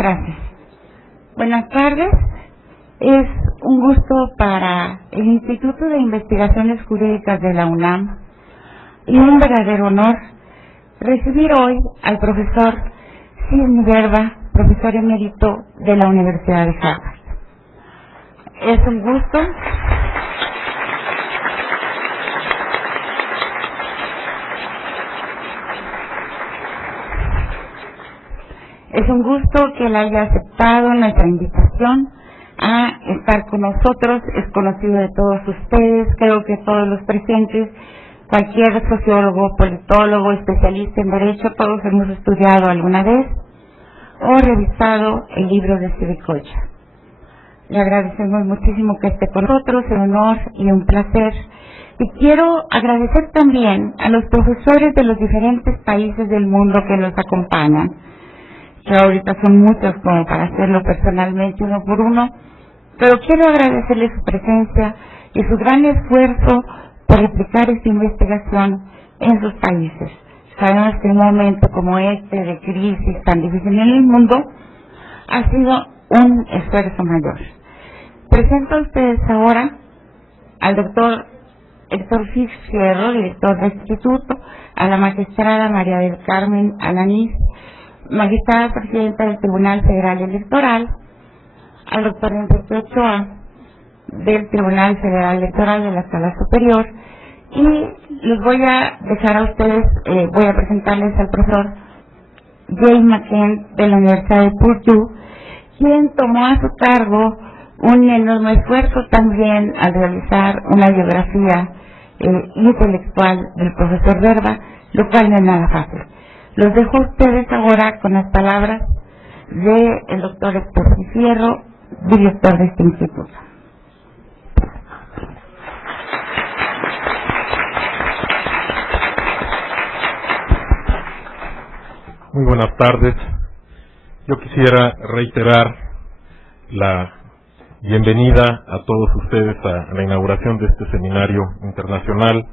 Gracias. Buenas tardes. Es un gusto para el Instituto de Investigaciones Jurídicas de la UNAM y un verdadero honor recibir hoy al profesor Sidney Verba, profesor emérito de la Universidad de Harvard. Es un gusto. Es un gusto que él haya aceptado nuestra invitación a estar con nosotros. Es conocido de todos ustedes, creo que todos los presentes, cualquier sociólogo, politólogo, especialista en derecho, todos hemos estudiado alguna vez o revisado el libro de Civic Culture. Le agradecemos muchísimo que esté con nosotros, es un honor y un placer. Y quiero agradecer también a los profesores de los diferentes países del mundo que nos acompañan, que ahorita son muchos como para hacerlo personalmente uno por uno, pero quiero agradecerles su presencia y su gran esfuerzo por replicar esta investigación en sus países. Sabemos que un momento como este de crisis tan difícil en el mundo ha sido un esfuerzo mayor. Presento a ustedes ahora al doctor Héctor Fierro, director del Instituto, a la magistrada María del Carmen Alanís, magistrada presidenta del Tribunal Federal Electoral, al doctor Enrique Ochoa, del Tribunal Federal Electoral de la Sala Superior, y les voy a dejar a ustedes, voy a presentarles al profesor Jay McKen de la Universidad de Purdue, quien tomó a su cargo un enorme esfuerzo también al realizar una biografía intelectual del profesor Verba, lo cual no es nada fácil. Los dejo a ustedes ahora con las palabras del doctor Héctor Fierro, director de este instituto. Muy buenas tardes. Yo quisiera reiterar la bienvenida a todos ustedes a la inauguración de este seminario internacional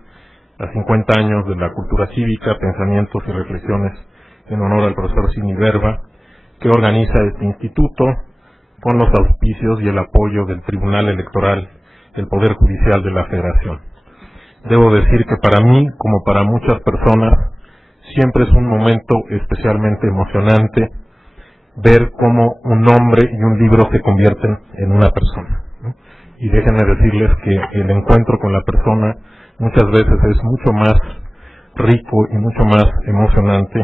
a 50 años de la cultura cívica, pensamientos y reflexiones en honor al profesor Sidney Verba, que organiza este instituto con los auspicios y el apoyo del Tribunal Electoral del Poder Judicial de la Federación. Debo decir que para mí, como para muchas personas, siempre es un momento especialmente emocionante ver cómo un nombre y un libro se convierten en una persona, ¿no? Y déjenme decirles que el encuentro con la persona muchas veces es mucho más rico y mucho más emocionante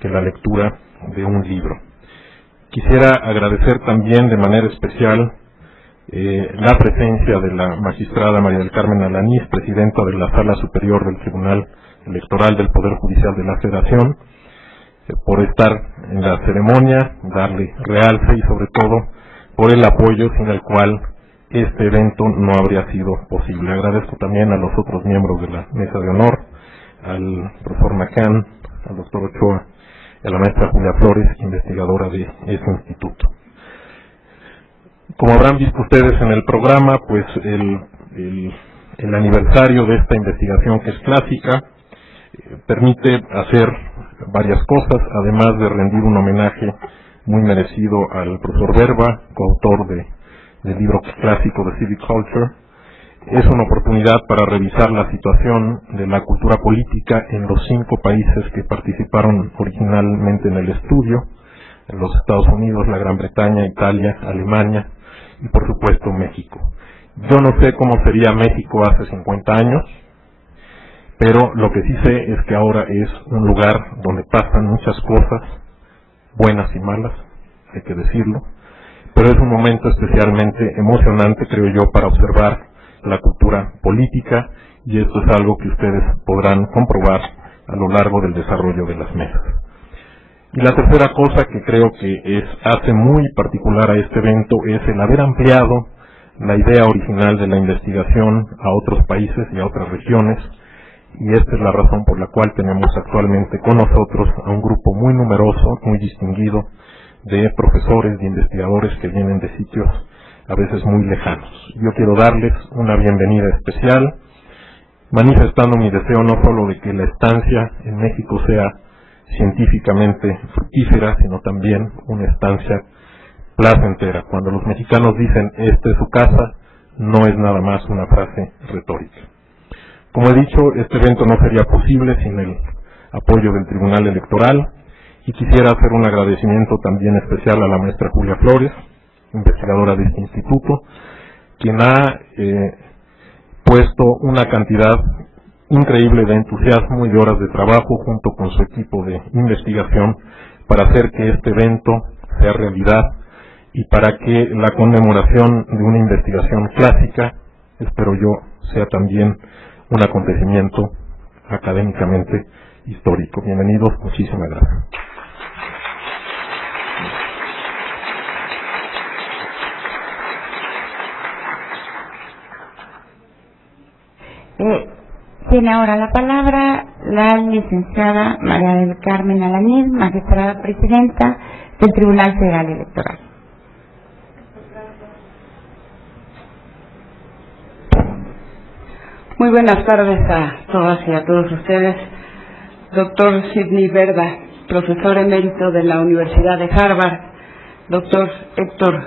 que la lectura de un libro. Quisiera agradecer también de manera especial la presencia de la magistrada María del Carmen Alanís, presidenta de la Sala Superior del Tribunal Electoral del Poder Judicial de la Federación, por estar en la ceremonia, darle realce y sobre todo por el apoyo sin el cual este evento no habría sido posible. Agradezco también a los otros miembros de la mesa de honor, al profesor McCann, al doctor Ochoa y a la maestra Julia Flores, investigadora de este instituto. Como habrán visto ustedes en el programa, pues el aniversario de esta investigación, que es clásica, permite hacer varias cosas, además de rendir un homenaje muy merecido al profesor Verba, coautor del libro clásico de Civic Culture. Es una oportunidad para revisar la situación de la cultura política en los 5 países que participaron originalmente en el estudio, en los Estados Unidos, la Gran Bretaña, Italia, Alemania y por supuesto México. Yo no sé cómo sería México hace 50 años, pero lo que sí sé es que ahora es un lugar donde pasan muchas cosas, buenas y malas, hay que decirlo, pero es un momento especialmente emocionante, creo yo, para observar la cultura política, y esto es algo que ustedes podrán comprobar a lo largo del desarrollo de las mesas. Y la tercera cosa que creo que hace muy particular a este evento es el haber ampliado la idea original de la investigación a otros países y a otras regiones, y esta es la razón por la cual tenemos actualmente con nosotros a un grupo muy numeroso, muy distinguido, de profesores, de investigadores que vienen de sitios a veces muy lejanos. Yo quiero darles una bienvenida especial, manifestando mi deseo no solo de que la estancia en México sea científicamente fructífera, sino también una estancia placentera. Cuando los mexicanos dicen esta es su casa, no es nada más una frase retórica. Como he dicho, este evento no sería posible sin el apoyo del Tribunal Electoral, y quisiera hacer un agradecimiento también especial a la maestra Julia Flores, investigadora de este instituto, quien ha puesto una cantidad increíble de entusiasmo y de horas de trabajo junto con su equipo de investigación para hacer que este evento sea realidad y para que la conmemoración de una investigación clásica, espero yo, sea también un acontecimiento académicamente histórico. Bienvenidos, muchísimas gracias. Tiene ahora la palabra la licenciada María del Carmen Alanís, magistrada presidenta del Tribunal Federal Electoral. Muy buenas tardes a todas y a todos ustedes. Doctor Sidney Verba, profesor emérito de la Universidad de Harvard. Doctor Héctor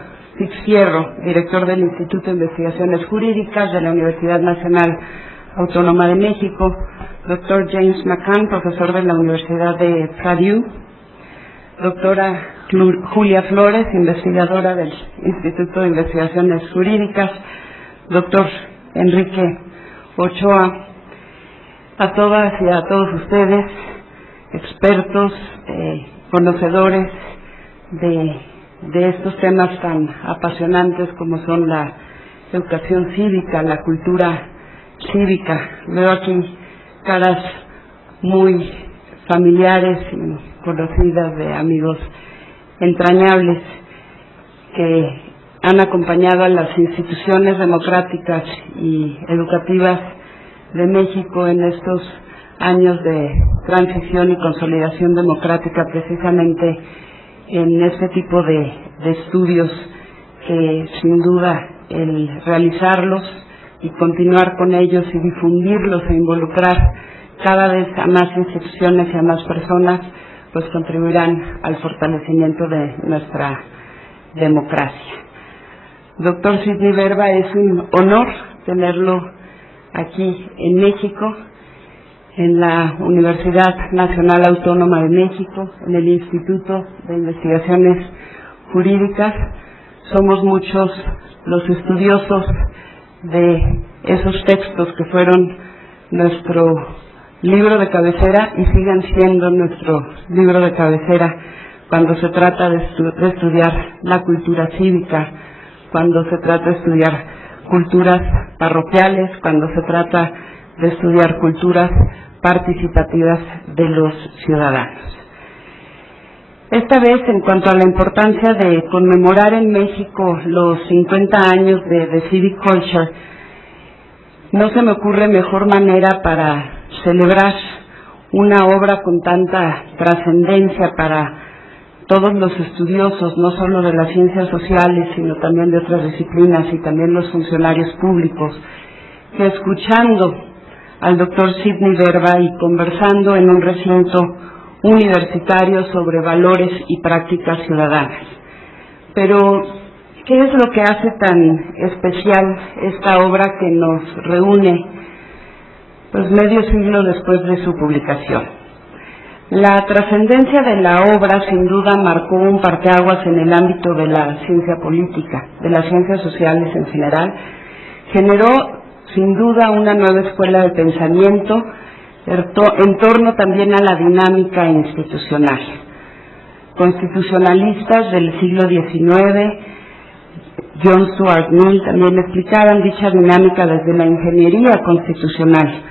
Fierro, director del Instituto de Investigaciones Jurídicas de la Universidad Nacional Autónoma de México. Doctor James McCann, profesor de la Universidad de Purdue. Doctora Julia Flores, investigadora del Instituto de Investigaciones Jurídicas. Doctor Enrique Ochoa, a todas y a todos ustedes, expertos, conocedores de estos temas tan apasionantes como son la educación cívica, la cultura cívica. Veo aquí caras muy familiares y conocidas de amigos entrañables que han acompañado a las instituciones democráticas y educativas de México en estos años de transición y consolidación democrática, precisamente en este tipo de estudios que sin duda el realizarlos y continuar con ellos y difundirlos e involucrar cada vez a más instituciones y a más personas, pues contribuirán al fortalecimiento de nuestra democracia. Doctor Sidney Verba, es un honor tenerlo aquí en México, en la Universidad Nacional Autónoma de México, en el Instituto de Investigaciones Jurídicas. Somos muchos los estudiosos de esos textos que fueron nuestro libro de cabecera y siguen siendo nuestro libro de cabecera cuando se trata de estudiar la cultura cívica, cuando se trata de estudiar culturas parroquiales, cuando se trata de estudiar culturas participativas de los ciudadanos. Esta vez, en cuanto a la importancia de conmemorar en México los 50 años de Civic Culture, no se me ocurre mejor manera para celebrar una obra con tanta trascendencia para todos los estudiosos, no solo de las ciencias sociales, sino también de otras disciplinas y también los funcionarios públicos, que escuchando al doctor Sidney Verba y conversando en un recinto universitario sobre valores y prácticas ciudadanas. Pero, ¿qué es lo que hace tan especial esta obra que nos reúne, pues, medio siglo después de su publicación? La trascendencia de la obra sin duda marcó un parteaguas en el ámbito de la ciencia política, de las ciencias sociales en general. Generó sin duda una nueva escuela de pensamiento en torno también a la dinámica institucional. Constitucionalistas del siglo XIX, John Stuart Mill, también explicaban dicha dinámica desde la ingeniería constitucional.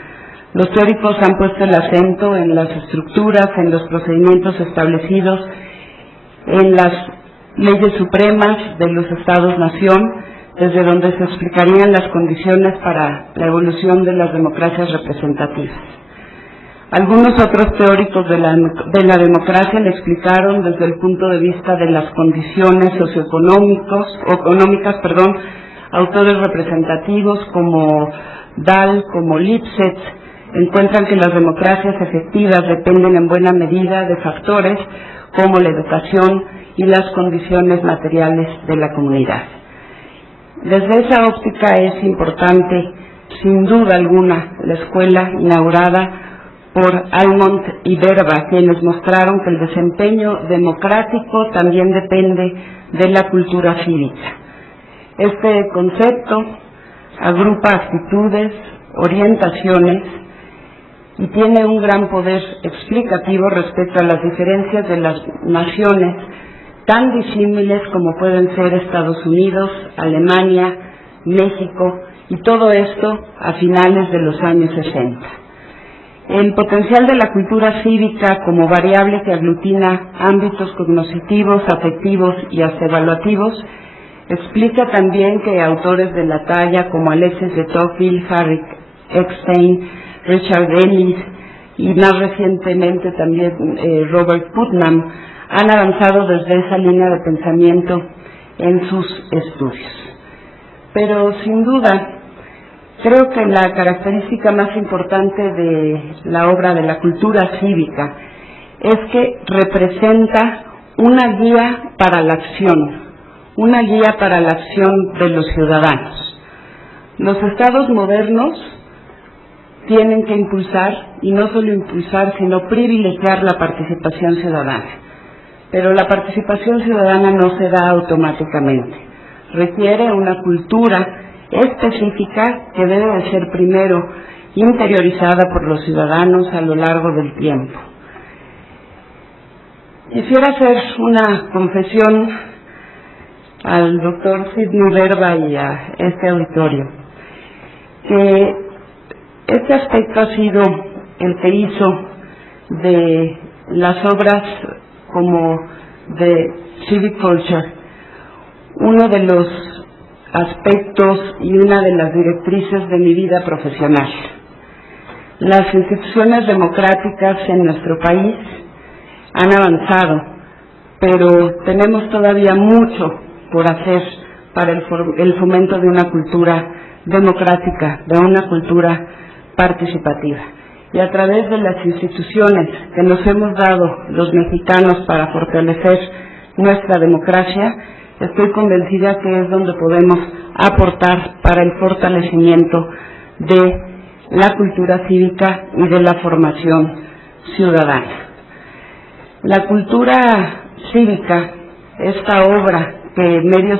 Los teóricos han puesto el acento en las estructuras, en los procedimientos establecidos, en las leyes supremas de los Estados-nación, desde donde se explicarían las condiciones para la evolución de las democracias representativas. Algunos otros teóricos de la democracia le explicaron desde el punto de vista de las condiciones socioeconómicas, autores representativos como Dahl, como Lipset, encuentran que las democracias efectivas dependen en buena medida de factores como la educación y las condiciones materiales de la comunidad. Desde esa óptica es importante, sin duda alguna, la escuela inaugurada por Almond y Verba, quienes mostraron que el desempeño democrático también depende de la cultura cívica. Este concepto agrupa actitudes, orientaciones y tiene un gran poder explicativo respecto a las diferencias de las naciones tan disímiles como pueden ser Estados Unidos, Alemania, México y todo esto a finales de los años 60. El potencial de la cultura cívica como variable que aglutina ámbitos cognitivos, afectivos y hasta evaluativos explica también que autores de la talla como Alexis de Tocqueville, Harry Eckstein, Richard Ellis y más recientemente también Robert Putnam han avanzado desde esa línea de pensamiento en sus estudios. Pero sin duda, creo que la característica más importante de la obra de la cultura cívica es que representa una guía para la acción de los ciudadanos. Los estados modernos tienen que impulsar, y no solo impulsar, sino privilegiar la participación ciudadana. Pero la participación ciudadana no se da automáticamente. Requiere una cultura específica que debe de ser primero interiorizada por los ciudadanos a lo largo del tiempo. Quisiera hacer una confesión al doctor Sidney Verba y a este auditorio, que este aspecto ha sido el que hizo de las obras como de Civic Culture uno de los aspectos y una de las directrices de mi vida profesional. Las instituciones democráticas en nuestro país han avanzado, pero tenemos todavía mucho por hacer para el fomento de una cultura democrática, de una cultura participativa. Y a través de las instituciones que nos hemos dado los mexicanos para fortalecer nuestra democracia, estoy convencida que es donde podemos aportar para el fortalecimiento de la cultura cívica y de la formación ciudadana. La cultura cívica, esta obra que medio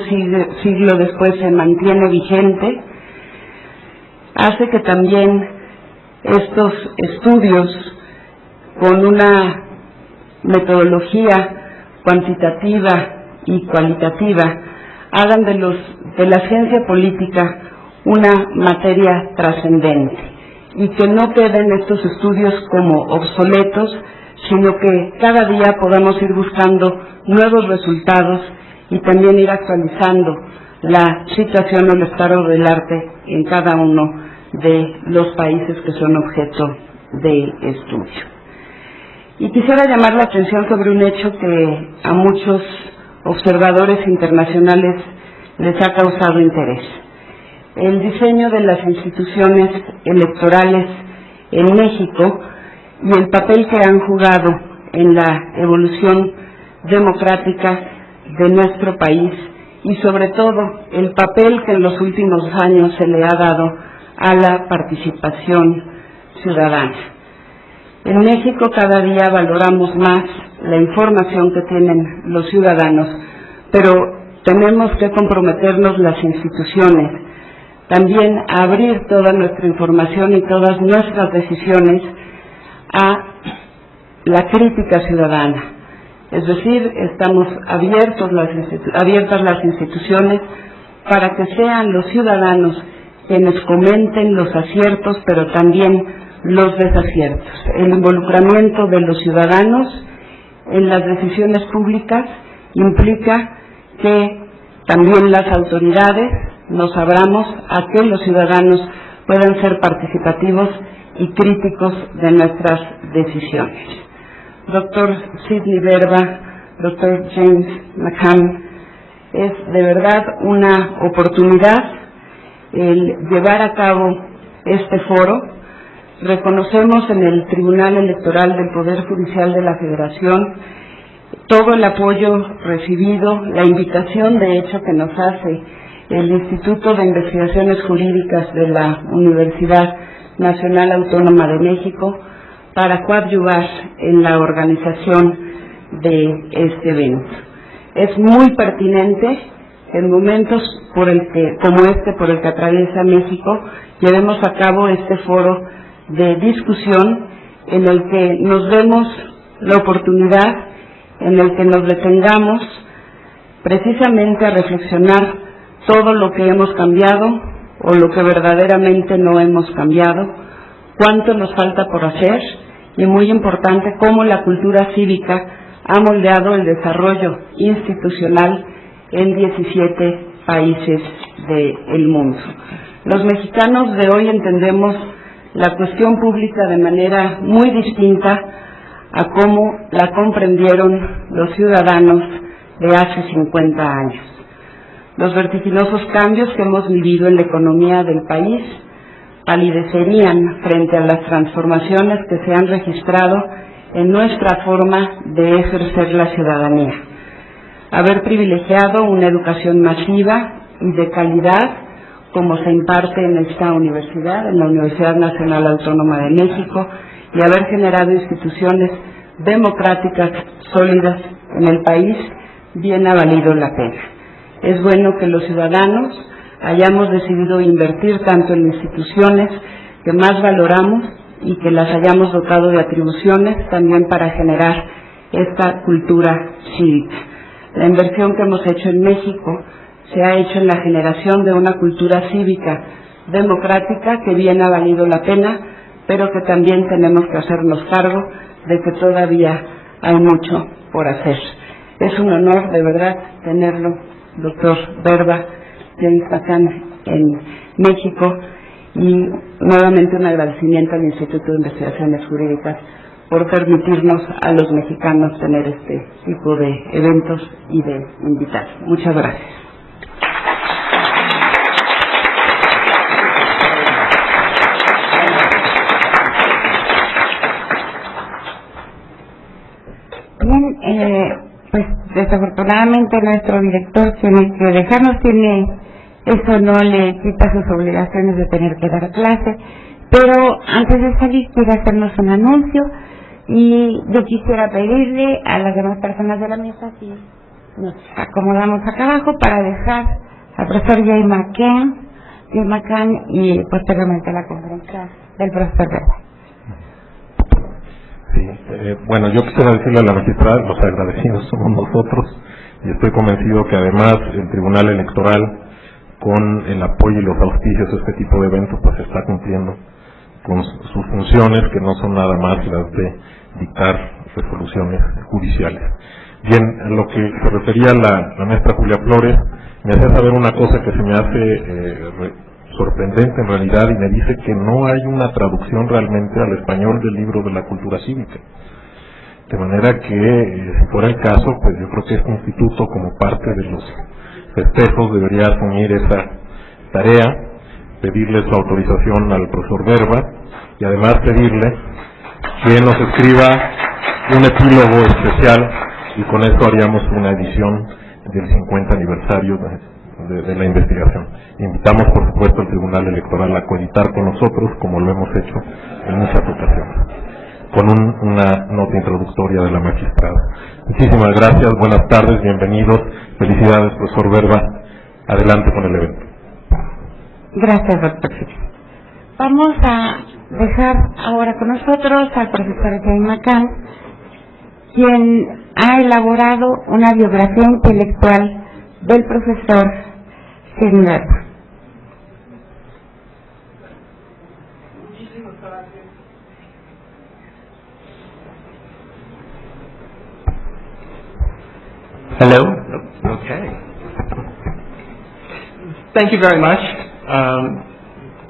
siglo después se mantiene vigente, hace que también estos estudios con una metodología cuantitativa y cualitativa hagan de la ciencia política una materia trascendente y que no queden estos estudios como obsoletos, sino que cada día podamos ir buscando nuevos resultados y también ir actualizando la situación o el estado del arte en cada uno de los países que son objeto de estudio. Y quisiera llamar la atención sobre un hecho que a muchos observadores internacionales les ha causado interés. El diseño de las instituciones electorales en México y el papel que han jugado en la evolución democrática de nuestro país y sobre todo el papel que en los últimos años se le ha dado a la participación ciudadana. En México cada día valoramos más la información que tienen los ciudadanos, pero tenemos que comprometernos las instituciones también a abrir toda nuestra información y todas nuestras decisiones a la crítica ciudadana. Es decir, estamos abiertas las instituciones para que sean los ciudadanos quienes comenten los aciertos, pero también los desaciertos. El involucramiento de los ciudadanos en las decisiones públicas implica que también las autoridades nos abramos a que los ciudadanos puedan ser participativos y críticos de nuestras decisiones. Doctor Sidney Verba, doctor James McCann, es de verdad una oportunidad el llevar a cabo este foro. Reconocemos en el Tribunal Electoral del Poder Judicial de la Federación todo el apoyo recibido, la invitación de hecho que nos hace el Instituto de Investigaciones Jurídicas de la Universidad Nacional Autónoma de México para coadyuvar en la organización de este evento. Es muy pertinente en momentos como este por el que atraviesa México, llevemos a cabo este foro de discusión en el que nos demos la oportunidad, en el que nos detengamos precisamente a reflexionar todo lo que hemos cambiado o lo que verdaderamente no hemos cambiado, cuánto nos falta por hacer y, muy importante, cómo la cultura cívica ha moldeado el desarrollo institucional en 17 países del mundo. Los mexicanos de hoy entendemos la cuestión pública de manera muy distinta a cómo la comprendieron los ciudadanos de hace 50 años. Los vertiginosos cambios que hemos vivido en la economía del país palidecerían frente a las transformaciones que se han registrado en nuestra forma de ejercer la ciudadanía. Haber privilegiado una educación masiva y de calidad, como se imparte en esta universidad, en la Universidad Nacional Autónoma de México, y haber generado instituciones democráticas sólidas en el país, bien ha valido la pena. Es bueno que los ciudadanos hayamos decidido invertir tanto en instituciones que más valoramos y que las hayamos dotado de atribuciones también para generar esta cultura cívica. La inversión que hemos hecho en México se ha hecho en la generación de una cultura cívica democrática que bien ha valido la pena, pero que también tenemos que hacernos cargo de que todavía hay mucho por hacer. Es un honor, de verdad, tenerlo, doctor Verba, James McCann, en México, y nuevamente un agradecimiento al Instituto de Investigaciones Jurídicas por permitirnos a los mexicanos tener este tipo de eventos y de invitar. Muchas gracias. Bien, pues desafortunadamente nuestro director tiene que dejarnos, eso no le quita sus obligaciones de tener que dar clase, pero antes de salir quiere hacernos un anuncio y yo quisiera pedirle a las demás personas de la mesa si nos acomodamos acá abajo para dejar al profesor James McCann y posteriormente la conferencia del profesor Verba. Sí, bueno, yo quisiera decirle a la magistrada, los agradecidos somos nosotros, y estoy convencido que además el Tribunal Electoral, con el apoyo y los auspicios de este tipo de eventos, pues está cumpliendo con sus funciones, que no son nada más las de dictar resoluciones judiciales. Bien, a lo que se refería la maestra Julia Flores, me hacía saber una cosa que se me hace sorprendente en realidad, y me dice que no hay una traducción realmente al español del libro de la cultura cívica. De manera que, si fuera el caso, pues yo creo que este instituto, como parte de los festejos, debería asumir esa tarea, pedirle su autorización al profesor Verba, y además pedirle que nos escriba un epílogo especial, y con esto haríamos una edición del 50 aniversario de la investigación. Invitamos, por supuesto, al Tribunal Electoral a coeditar con nosotros, como lo hemos hecho en muchas ocasiones, con una nota introductoria de la magistrada. Muchísimas gracias, buenas tardes, bienvenidos, felicidades, profesor Verba, adelante con el evento. Gracias, doctor. Vamos a dejar ahora con nosotros al profesor James McCann, quien ha elaborado una biografía intelectual del profesor Sidney Verba. Hello? Okay. Thank you very much.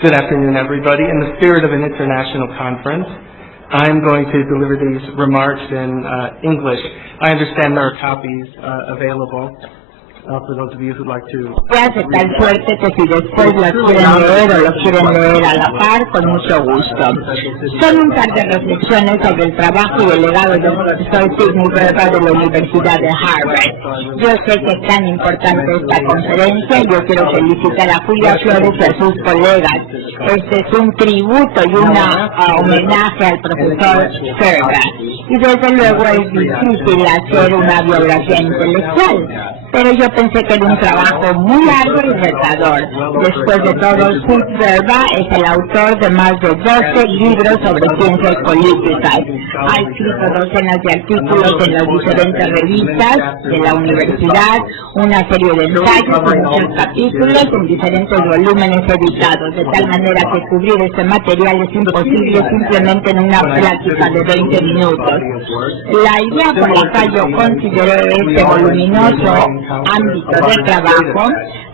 Good afternoon, everybody. In the spirit of an international conference, I'm going to deliver these remarks in English. I understand there are copies available. For those of you who'd like to hace tal suerte que si después los quieren leer o los quieren leer a la par, con mucho gusto. Son un par de reflexiones sobre el trabajo y el legado del profesor Sidney Verba de la Universidad de Harvard. Yo sé que es tan importante esta conferencia y yo quiero felicitar a Julia Flores y a sus colegas. Este es un tributo y un homenaje al profesor Verba. Y desde luego es difícil hacer una biografía intelectual, pero yo pensé que era un trabajo muy largo y retador. Después de todo, Sidney Verba es el autor de más de 12 libros sobre ciencias políticas. Ha escrito docenas de artículos en las diferentes revistas de la universidad, una serie de ensayos y muchos capítulos en diferentes volúmenes editados, de tal manera que cubrir este material es imposible simplemente en una plática de 20 minutos. La idea por la cual yo consideré este voluminoso ámbito de trabajo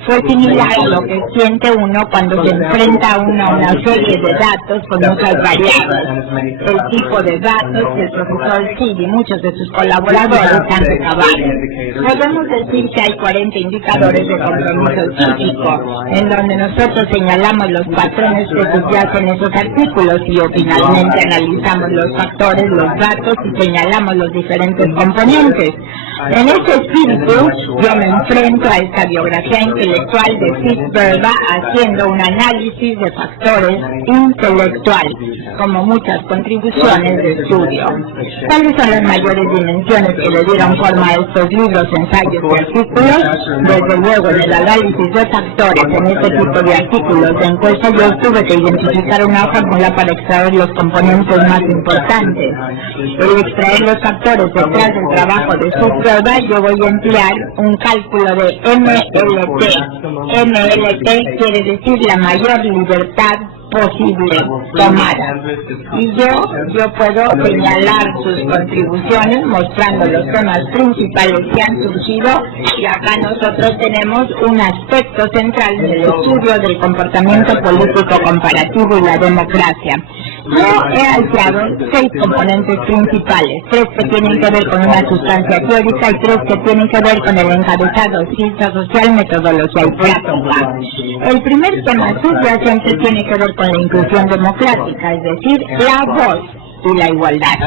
fue similar a lo que siente uno cuando se enfrenta a una serie de datos con muchas variables. El tipo de datos que el profesor Sid y muchos de sus colaboradores han recabado. Podemos decir que hay 40 indicadores de compromiso cívico, en donde nosotros señalamos los patrones que subyacen esos artículos y finalmente analizamos los factores, los datos y señalamos los diferentes componentes. En ese espíritu, yo me enfrento a esta biografía intelectual de Sidney Verba haciendo un análisis de factores intelectuales, como muchas contribuciones de estudio. ¿Cuáles son las mayores dimensiones que le dieron forma a estos libros, ensayos y artículos? Desde luego, en el análisis de factores en este tipo de artículos de encuesta, yo tuve que identificar una fórmula para extraer los componentes más importantes. El extraer los factores detrás del trabajo de Sidney Verba, yo voy a emplear un cálculo de MLT. MLT quiere decir la mayor libertad posible tomada. Y yo puedo señalar sus contribuciones mostrando los temas principales que han surgido, y acá nosotros tenemos un aspecto central del estudio del comportamiento político comparativo y la democracia. Yo he hallado 6 componentes principales, 3 que tienen que ver con una sustancia teórica y 3 que tienen que ver con el encabezado ciencia social, metodología y práctica. El primer tema subyacente tiene que ver con la inclusión democrática, es decir, la voz y la igualdad.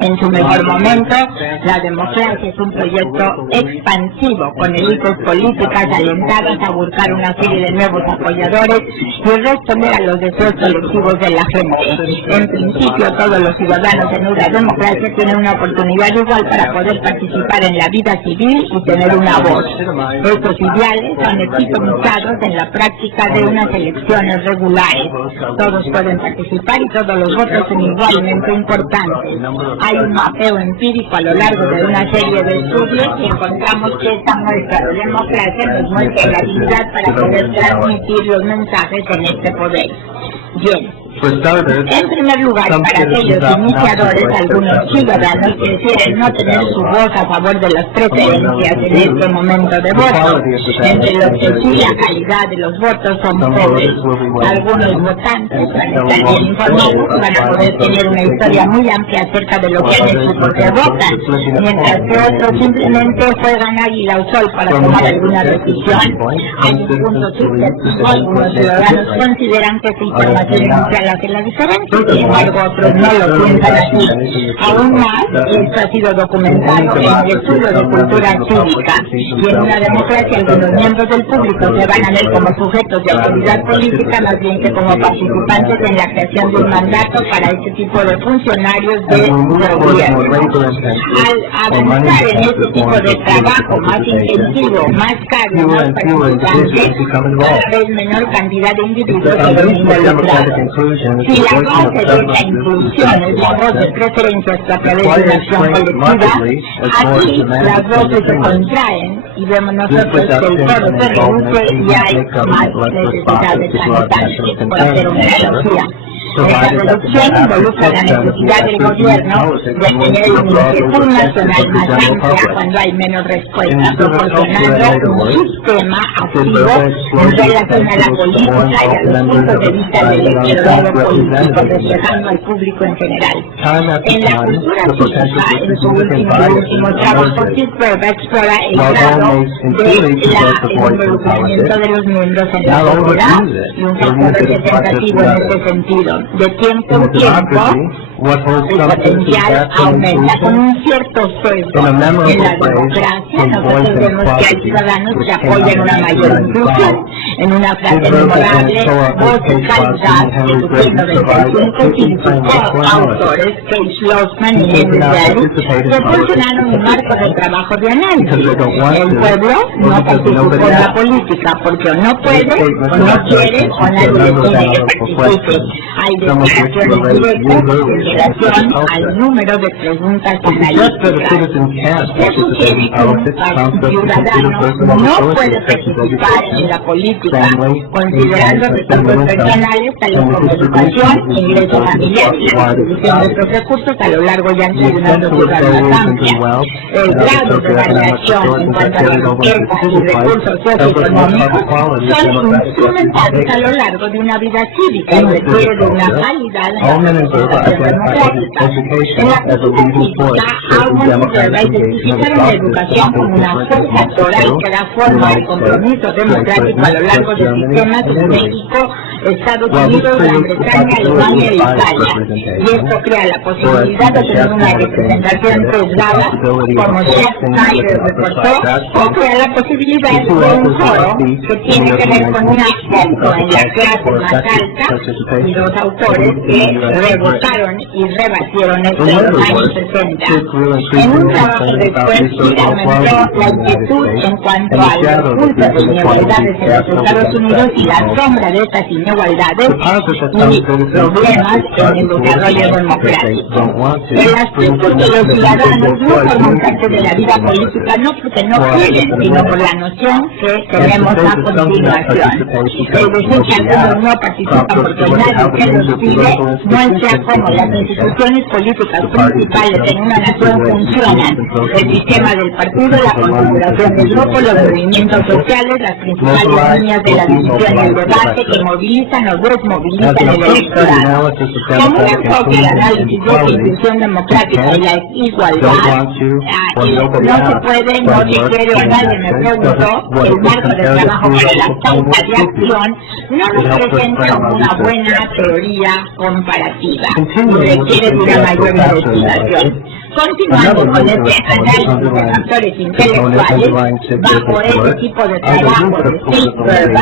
En su mejor momento, la democracia es un proyecto expansivo, con élites políticas alentadas a buscar una serie de nuevos apoyadores y responder a los deseos colectivos de la gente. En principio, todos los ciudadanos en una democracia tienen una oportunidad igual para poder participar en la vida civil y tener una voz. Estos ideales son epitomizados en la práctica de unas elecciones regulares. Todos pueden participar y todos los votos son igualmente importantes. Hay un mapeo empírico a lo largo de una serie de estudios y encontramos que esta muestra de democracia nos muestra la habilidad para poder transmitir los mensajes en este poder. Bien. En primer lugar, para aquellos iniciadores, algunos ciudadanos prefieren no tener su voz a favor de las preferencias en este momento de voto, entre los que sí la calidad de los votos son pobres. Algunos votantes, al estar bien informados, van a poder tener una historia muy amplia acerca de lo que han hecho porque votan, mientras que otros simplemente juegan águila o sol para tomar alguna decisión. Hay un punto subjetivo, algunos ciudadanos consideran que esta información inicial hace la diferencia, sin embargo otros no lo piensan así. Aún más, esto ha sido documentado en el estudio de cultura cívica, y en una democracia algunos miembros del público se van a ver como sujetos de autoridad política más bien que como participantes en la creación de un mandato para este tipo de funcionarios de gobierno. Al avanzar en este tipo de trabajo más intensivo, más caro, más participante, cada vez menor cantidad de individuos se ven involucrados. Si la base de esta inclusión es la voz de preferencias a través de una acción colectiva, aquí las voces se contraen y vemos nosotros que el todo se reduce y hay más necesidades sanitarias, por hacer una analogía. Esta reducción involucra la necesidad del gobierno de tener una inquietud nacional más amplia cuando hay menos respuesta, proporcionando un sistema activo en relación a la política y a los puntos de vista del electorado político, reflejando al público en general. En la cultura física, en su último trabajo, Silverberg explora el grado del involucramiento de los miembros en la sociedad y un factor representativo en este sentido. De tiempo en tiempo, el potencial aumenta con un cierto sesgo. En la democracia nosotros vemos que hay ciudadanos que apoyan una mayor inclusión. En una frase memorable, Voces Calidad, discutiendo 25 autores, Kate Schlossman y Henry Daly, proporcionaron un marco de trabajo de análisis. El pueblo no participó en la política porque o no puede, o no quiere, o nadie le pide que participe. Hay declaraciones directas en relación al número de preguntas analíticas. Se sugiere que un ciudadano no puede participar en la política considerando recursos personales tales como educación, ingresos familiares y la distribución de estos recursos a lo largo y ancho de una sociedad más amplia. El grado de variación en cuanto a la riqueza y recursos socioeconómicos son instrumentales a lo largo de una vida cívica y requiere de una calidad en la participación democrática. En la política, Almond y Silverberg identificaron la educación como una fuerza actoral que da forma al compromiso democrático a lo largo de sistemas de México, Estados Unidos, Gran Bretaña, Alemania e Italia. Y esto crea la posibilidad de tener una representación sesgada, como Jeff Snyder reportó, o crea la posibilidad de un foro que tiene que ver con un acceso en la clase más alta y los autores que rebotaron y rebatieron esto en los años 60. En un trabajo después, aumentó la inquietud en cuanto a las ocultas inigualdades en los Estados Unidos y la sombra de estas inigualdades y problemas en el desarrollo democrático. El aspecto que los ciudadanos no forman parte de la vida política no porque no quieren, sino por la noción que tenemos a continuación. Es decir, que algunos no participan porque nadie que los pide muestra cómo las instituciones políticas principales en una nación funcionan. El sistema del partido, la configuración del grupo, los movimientos sociales, las principales líneas de la división y el debate que movilizan o desmovilizan el electorado. Como un enfoque de análisis de la institución democrática y la igualdad, no se puede, no se quiere, o nadie me preguntó, el marco de trabajo para la pauta de acción no representa una buena teoría comparativa y requiere de una mayor investigación. Continuando con este análisis de factores intelectuales, bajo este tipo de trabajo de Silverberg,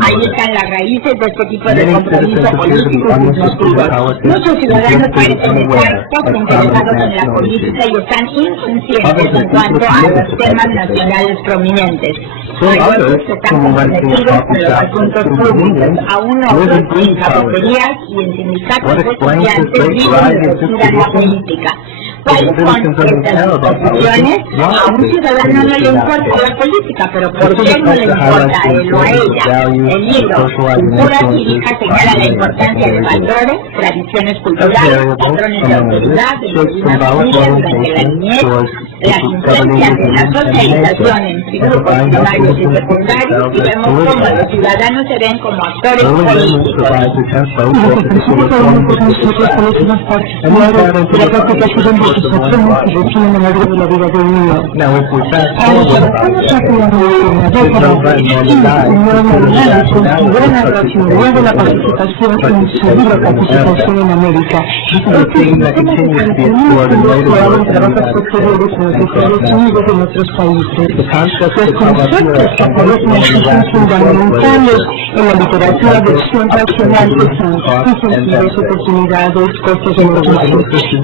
ahí están las raíces de este tipo de compromiso político y sus motivos. Muchos ciudadanos parecen estar poco interesados en la política y están inconscientes en cuanto a los temas nacionales prominentes. Hay otros que están comprometidos con los asuntos públicos, aún otros en cafeterías y en sindicatos de estudiantes viven y respiran la política. ¿Cuáles son estas posiciones? A un ciudadano no le importa la política, pero ¿por qué no le importa a él o a ella? El libro Cultura Cívica señala la importancia de valores, tradiciones culturales, patrones de autoridad, de las familias durante la niñez, las influencias de la socialización entre grupos primarios y secundarios, y vemos cómo los ciudadanos se ven como actores políticos. Y definen el logro de la vida de un niño. Considera la racionalidad de la participación en su vida participación en América. Trabaja posteriores en los Estados Unidos y en otros países. Los conceptos que aparecen aquí son fundamentales en la literatura de acción racional que son incentivos, oportunidades, costos de beneficio.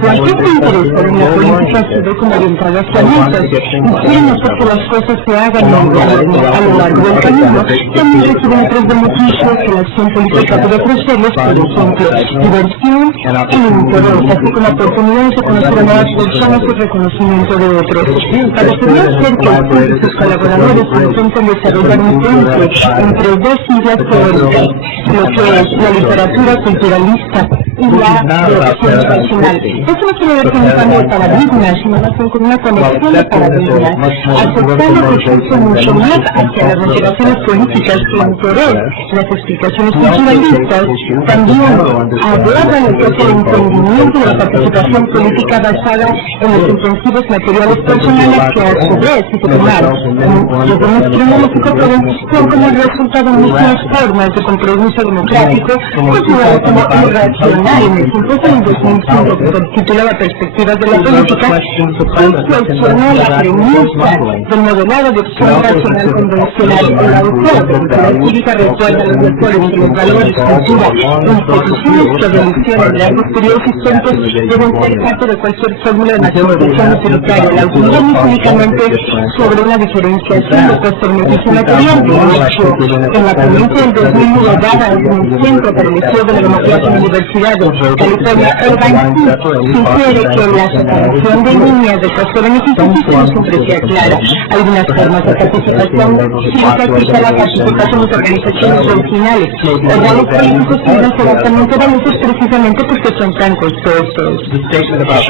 La gente interesa en la política se ve como orientada hacia metas y quieren hacer que las cosas se hagan a lo largo del camino. También reciben otros beneficios que la acción política puede ofrecerles, por ejemplo, diversión y interés, así como oportunidades de conocer a nuevas personas y reconocimiento de otros. Parecería ser que usted y sus colaboradores intentan desarrollar un puente entre dos ideas teóricas, lo que es la literatura culturalista y y la dirección nacional. Esto no quiere ver con un cambio de paradigma, sino más bien con una conexión de paradigmas, aceptando que existe mucho más hacia las motivaciones políticas que interés. Las explicaciones culturalistas también abordan el propio entendimiento de la participación política basada en los intensivos materiales personales que a su vez, y tomar desde un cronológico, son como el resultado de mismas formas de compromiso democrático, considerado como irracional en el simposio en 2005 que se titulaba Perspectivas de la Política, cuestionó la premisa del modelado de opción racional convencional. El autor de la crítica recuerda los valores y los valores, cultura, instituciones que revolucionan las periodos históricos deben ser parte de cualquier fórmula de maximización utilitaria. La autoridad no es únicamente sobre una diferenciación de posteriorización material. De hecho, en la ponencia del 2009 dada en el Centro para el Estudio de la Democracia en la Universidad de California, Irvine, sugiere que la separación de líneas de costo-beneficio no siempre sea clara. Algunas formas de participación cívica, quizá la participación en organizaciones originales, órganos políticos que no son altamente valiosos precisamente porque son tan costosos.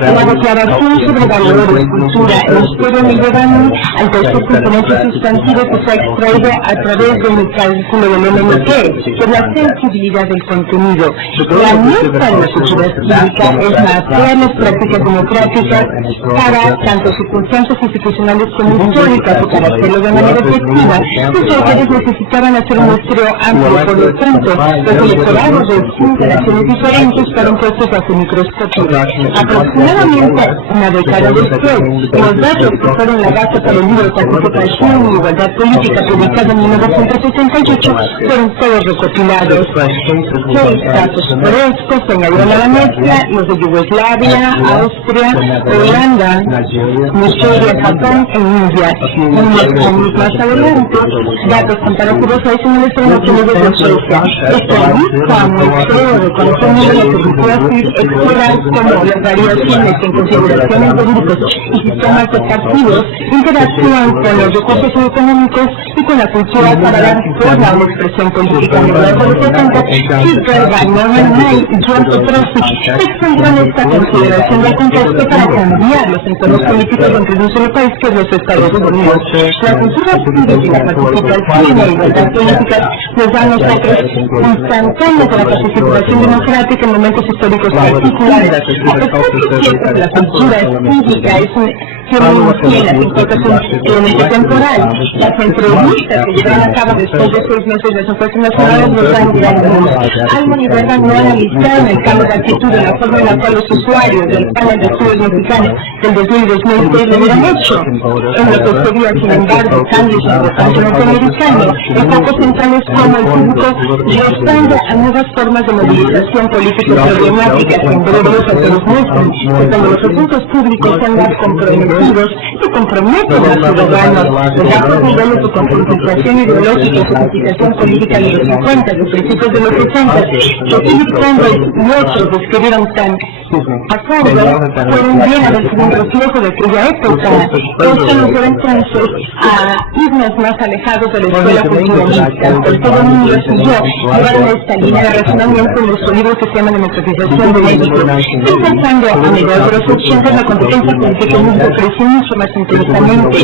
La declaración sobre valores, cultura e historia me llevan al tercer componente sustantivo que se ha extraído a través de mi cálculo del MMT, que es la sensibilidad del contenido. La meta de la cultura cívica es mapear las prácticas democráticas para tanto circunstancias institucionales como históricas, y para hacerlo de manera efectiva, los autores necesitaban hacer un muestreo amplio. Por lo tanto, los electorados de 5 naciones diferentes fueron puestos bajo microscopio. Aproximadamente una década después, los datos que fueron la base para el libro Participación y Igualdad Política, publicado en 1978, fueron todos recopilados. 6 datos frescos se añadieron a la mezcla: los de Yugoslavia, Austria, Holanda, Nigeria, Japón e India. Unos años más adelante, datos comparativos adicionales fueron obtenidos de Suecia. Este mismo muestreo de conocimiento le permitió así explorar cómo las variaciones en configuraciones de grupos y sistemas de partidos, interacción con los recursos económicos y con la cultura para dar forma a una expresión política. En el largo de los 70, Hitler, Norman May y John Petrosik extendieron esta consideración del contexto para cambiar los entornos políticos dentro de un solo país que es los Estados Unidos. La cultura cívica y la participación y la igualdad política nos dan nosotros instantáneos de la participación democrática en momentos históricos particulares. A pesar de que la cultura cívica tiene un pie, la interpretación elemento temporal, las entrevistas que llevan a cabo después de 6 meses de las encuestas nacionales nos dan gran luz. Algo y verdad no analizaron el cambio de actitud de la forma en la cual los usuarios del panel de estudios mexicanos del 2000 y 2003 lo hubieran hecho. En lo que sería, sin embargo, cambios importantes norteamericanos, el foco central es cómo el público responde a nuevas formas de movilización política y problemáticas. En breve los autores muestran que cuando los asuntos públicos son más comprometidos, se comprometen a los ciudadanos. Los bajos niveles de confrontación ideológica y sofisticación política de los 50, los principios de los 60, que Philip Conway y otros describieron tan a fondo, fueron bien a veces un reflejo de aquella época. Esto nos lleva entonces a irnos más alejados de la escuela culturalista. Por todo mundo siguió llevaron esta línea de razonamiento en nuestro libro que se llama Democratización de México. Pensando a mediados de los 80, la competencia política en México creció mucho más intensamente.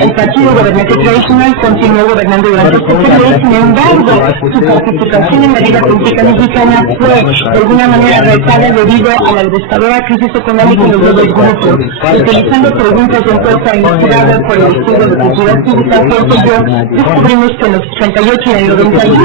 El partido gobernante tradicional continuó gobernando durante este periodo, sin embargo, su participación en la vida política mexicana fue de alguna manera retada debido a la devastadora crisis económica en los nuevos grupos. Utilizando preguntas de encuesta inspiradas por el estudio de cultura cívica, descubrimos que en los 88 y en el 91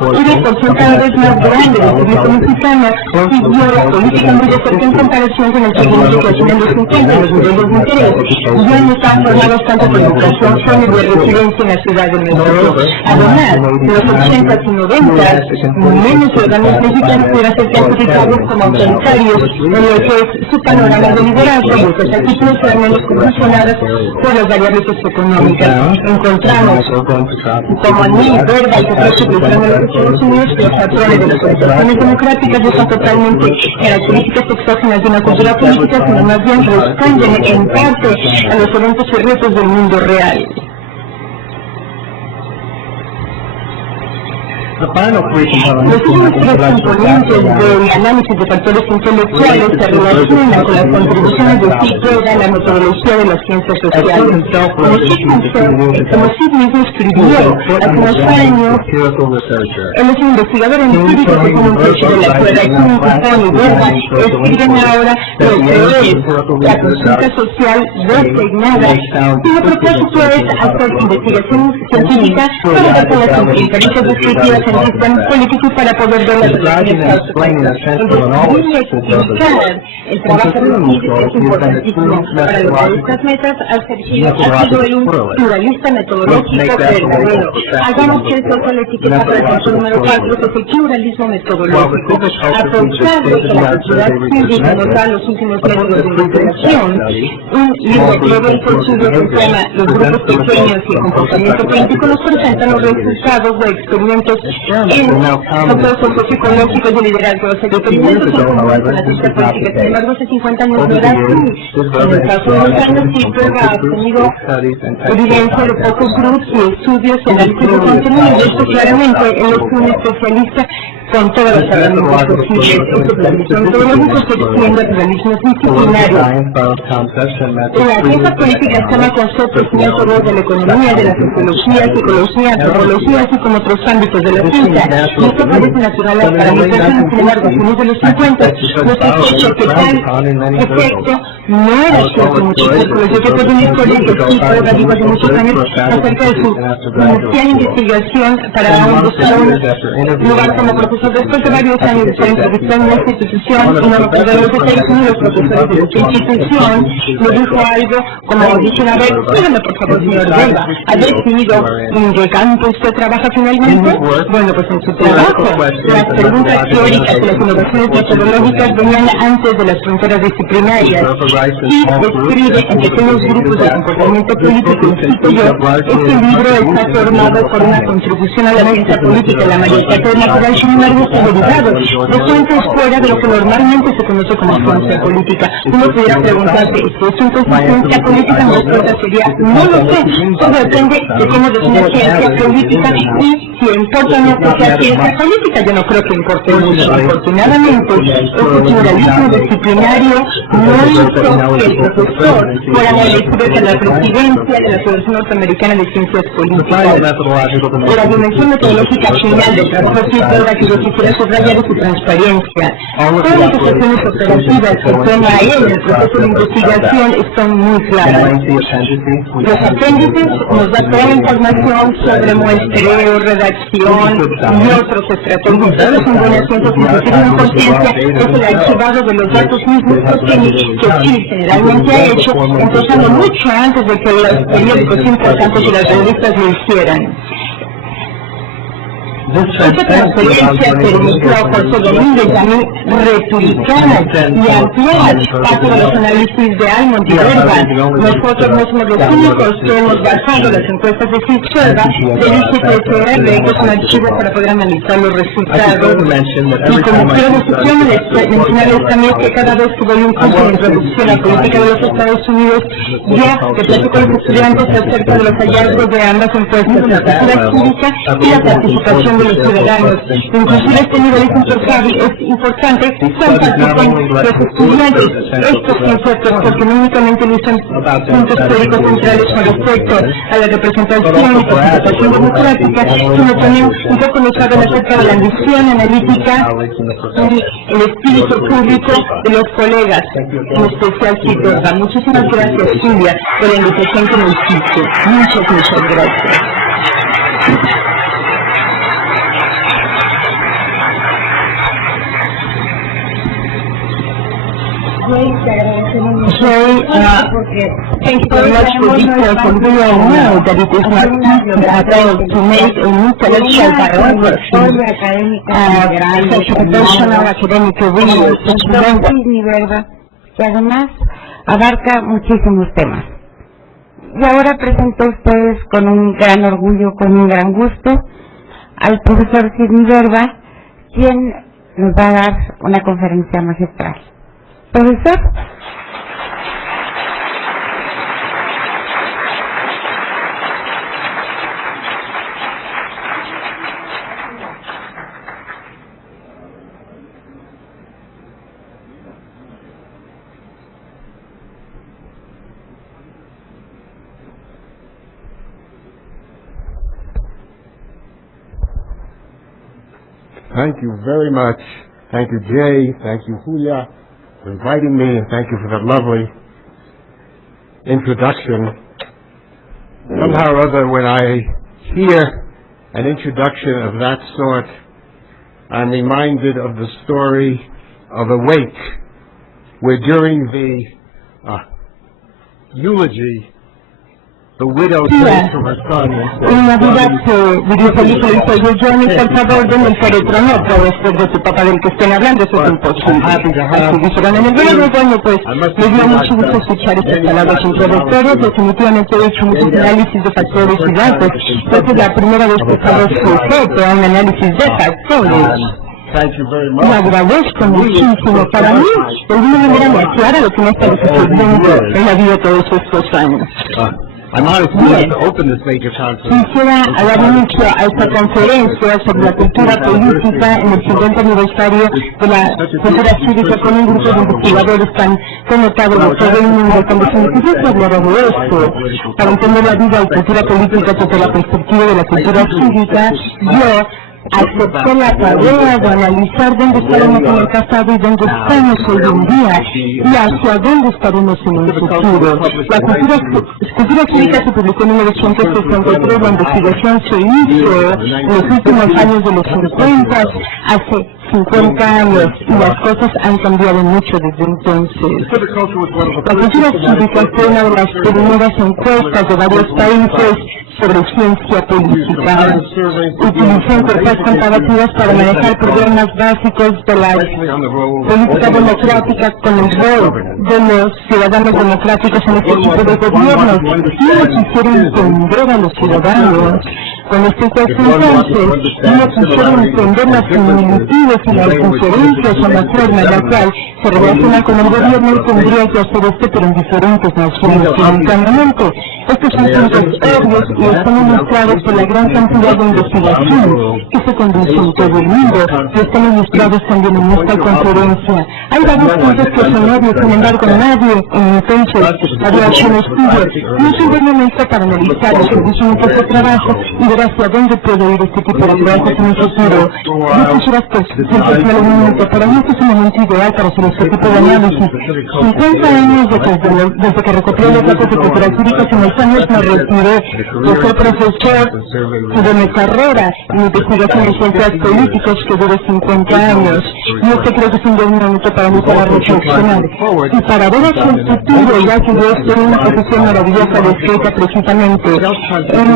hubo un porcentaje cada vez más grande del público mexicano siguió la política muy de cerca en comparación con el segundo que hacían en los 50 y los niveles de interés. Ya no están formados tanto por educación como de residencia en la Ciudad de México. Además, en los 80 y 90, menos ciudadanos mexicanos pudieran ser clasificados como autoritarios, en lo que es su panorama de liderazgo, y estas actitudes eran menos condicionadas por las variables socioeconómicas. Encontramos, como a mí, Verda y Petrosik utilizaron en los Estados Unidos, que los patrones de las organizaciones democráticas no son totalmente características exógenas de una cultura política, sino más bien responden en parte a los eventos y retos del mundo real. Los últimos tres componentes del análisis de factores intelectuales se relacionan con las contribuciones de Sigfried a la metodología de las ciencias sociales. Como Sid mismo escribió hace unos años, él es un investigador empírico que tiene un precio de la cuerda y un Gustavo y Verba escriben ahora lo que es la consulta social designada, cuyo propósito es hacer investigación científica para ver con las inferencias descriptivas en el sistema político para poder ver las relaciones explicar el trabajo de los índices es importantísimo para lograr estas metas al ser de un pluralista metodológico verdadero. Hagamos que eso sea la etiqueta para el punto número 4, que es el pluralismo metodológico. Aprovechando que la sociedad científica nos da los últimos métodos de investigación, un libro teórico suyo que se llama Los grupos pequeños y el comportamiento político nos presenta los resultados de experimentos en procesos psicológicos de liderazgo. Los experimentos son comunes en la ciencia política, sin embargo hace 50 años no era así. En el caso de los años Sigfried ha obtenido evidencia de focus groups y estudios y análisis de contenido, y esto claramente él es un especialista con todas las herramientas posibles. Este pluralismo metodológico se extiende a pluralismos disciplinarios. La ciencia política toma conceptos y métodos de la economía, de la sociología, psicología, antropología, así como otros ámbitos de la ciencia. Y esto parece natural para mi persona, sin embargo, a fines de los 50, nos ha hecho que tal efecto no era cierto en muchos círculos. Yo recuerdo una historia que sí fue radical hace muchos años acerca de su inicial investigación para buscar un lugar como profesor. Después de varios años de estar entrevistado en esta institución, y no recuerdo los detalles, uno de los profesores de esta institución me dijo algo como, dicen, a ver, dígame por favor, señor Verba, ¿ha decidido en qué campo usted trabaja finalmente? Bueno, pues en su trabajo, las preguntas teóricas y las innovaciones metodológicas venían antes de las fronteras disciplinarias, y describe en pequeños grupos de comportamiento político, insisto yo, este libro está formado por una contribución a la ciencia política, la mayoría natural, sin embargo, está derivado de fuentes fuera de lo que normalmente se conoce como ciencia política. Uno pudiera preguntarse, ¿esto es una ciencia política? Mi respuesta sería, no lo sé, todo depende de cómo define ciencia política y si importa o no que sea ciencia política. Yo no creo que importe mucho. Afortunadamente, este pluralismo disciplinario no hizo que el profesor fuera elegido de la presidencia de la Asociación Norteamericana de Ciencias Políticas. La dimensión metodológica final del trabajo que yo quisiera subrayar es su transparencia. Todas las acciones operativas que toma él en el proceso de investigación están muy claras. Los apéndices nos dan toda la información sobre muestreo, redacción y otros estrategias. Todos son buenas ciencias, y si tienen conciencia es el archivado de los datos mismos que sí generalmente ha hecho, empezando mucho antes de que los periódicos importantes y las revistas lo hicieran. Esta transferencia permitió a José Domínguez a mí replicar y ampliar parte de los análisis de Almond y Verba. Nosotros no somos los únicos que hemos basado las encuestas de Sigfried del ICPSR, que es un archivo para poder analizar los resultados. Y como quiero mencionarles también que cada vez que doy un curso de introducción a la política de los Estados Unidos, yo que platico con los estudiantes acerca de los hallazgos de ambas encuestas, la cultura cívica y la participación de los ciudadanos. Inclusive este nivel es importante cuando participan los estudiantes. Estos conceptos, porque no únicamente usan puntos teóricos centrales con respecto a la representación y participación democrática, sino también un poco nos hablan acerca de la ambición analítica y el espíritu público de los colegas, en especial Sigfried. Muchísimas gracias, Silvia, por la invitación que me hiciste. Muchas gracias. Thank you very much for details on the know that it is not able to make an intellectual biography, professional academic research, que además abarca muchísimos temas. Y ahora presento a ustedes con un gran orgullo, con un gran gusto, al profesor Sidney Verba, quien nos va a dar una conferencia magistral. Profesor. thank you very much. Thank you, Jay. Thank you, Julia, for inviting me, and thank you for that lovely introduction. Somehow or other, when I hear an introduction of that sort, I'm reminded of the story of a wake, where during the eulogy, the widow turns to her son and says, En Navidad se dirige el hijo y dice, Johnny, por favor, denme el féretro, no puedo después de tu papá del que estén hablando, eso es imposible. Así dijeron en el verano, bueno, pues me dio mucho gusto escuchar estas palabras introductorias, definitivamente he hecho muchos análisis de factores y datos, esta es la primera vez que estamos sujetos a un análisis de factores. Le agradezco muchísimo. Para mí, de alguna manera me aclara lo que me está sucediendo en la vida todos estos años. Quisiera dar inicio a esta conferencia sobre la cultura política en el 50 aniversario de la cultura cívica con un grupo de investigadores tan connotado de todo el mundo. Cuando se me pidió que hablara de esto, para entender la vida y cultura política desde la perspectiva de la cultura cívica, yo acepté la tarea de analizar dónde estábamos en el pasado y dónde estamos hoy en día y hacia dónde estaremos en el futuro. La cultura cívica se publicó en 1963, la investigación se hizo en los últimos años de los 50, hace 50 años, y las cosas han cambiado mucho desde entonces. La cultura cívica fue una de las primeras encuestas de varios países sobre ciencia política. Utilizó encuestas comparativas para manejar problemas básicos de la política democrática con el rol de los ciudadanos democráticos en este tipo de gobiernos. Y ellos quisieron entender a los ciudadanos. Con esta encuesta entonces, ellos quisieron entender las similitudes y las diferencias en la forma en la cual se relaciona con el gobierno y tendría que hacer esto, pero en diferentes naciones simultáneamente. Estos son puntos obvios y están ilustrados por la gran cantidad de investigación que se conduce en todo el mundo y están ilustrados también en esta conferencia. Hay varios puntos que son obvios, sin embargo nadie entonces había hecho un estudio. No es un buen momento para analizar el servicio de este trabajo y ver hacia dónde puede ir este tipo de trabajos en el futuro. Yo quisiera sentirme un momento, para mí este es un momento ideal para hacer este tipo de análisis. 50 años desde que recopilé los datos de cultura cívica, en los años me retiré de ser profesor de mi carrera en investigación en ciencias políticas que duró 50 años. Y este creo que es un buen momento para mí para reflexionar. Y para ver hacia el futuro, ya que yo estoy en una posición maravillosa descrita precisamente en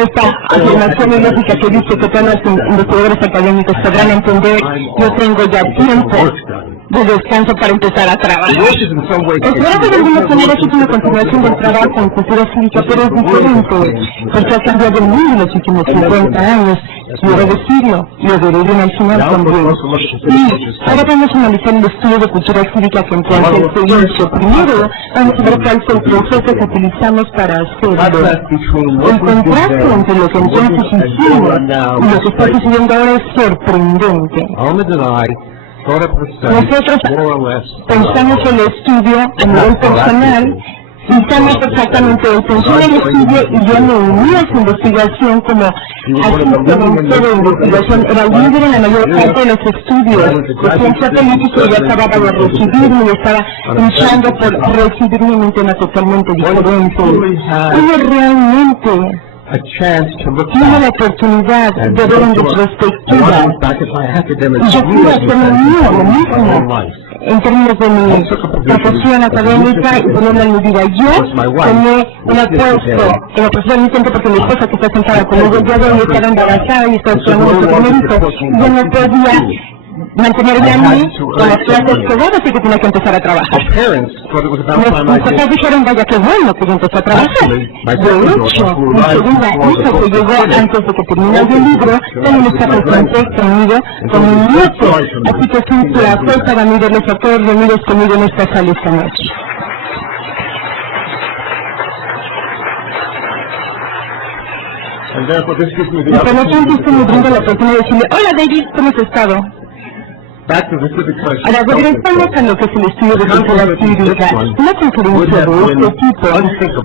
esta afirmación ilógica que dice que todos los investigadores académicos podrán entender, yo tengo ya tiempo de descanso para empezar a trabajar. Espero que de alguna manera es una continuación del trabajo en cultura cívica, pero es diferente, porque ha cambiado el mundo en los últimos 50 años. Quiero decirlo, lo veré bien al final también. Y ahora vamos a analizar el estudio de cultura cívica que entonces se hizo. Primero, vamos a ver cuál fue el proceso que utilizamos para hacerlo. El contraste entre lo que entonces hicimos y lo que está sucediendo ahora es sorprendente. Nosotros pensamos el estudio a nivel personal, pensamos exactamente el pensó en el estudio y yo me uní a su investigación como asistente de investigación. Era líder en la mayor parte de los estudios de ciencia política y yo acababa de recibirme y estaba luchando por recibirme en un tema totalmente diferente. Tuve realmente tiene la oportunidad de ver en retrospectiva. Yo pude hacer lo mismo en términos de mi profesión académica y ponerla en mi vida. Yo tomé un puesto en la profesión mismo porque mi esposa que está sentada conmigo el día de hoy estaba embarazada y estaba estudiando su primer hijo. Yo no podía mantenerme a mí con las clases que daba, así que tenía que empezar a trabajar. Mis papás dijeron, vaya que bueno que yo empecé a trabajar. De hecho, mi segunda hija que llegó antes de que terminara el libro, también está presente conmigo, con mi nieto. Así que es un placer para mí verles a todos reunidos conmigo en esta sala esta noche. Y por lo tanto esto me brinda la oportunidad de decirle, hola David, ¿cómo has estado? Ahora, regresamos a lo que es el estudio de cultura cívica. Una conferencia de este tipo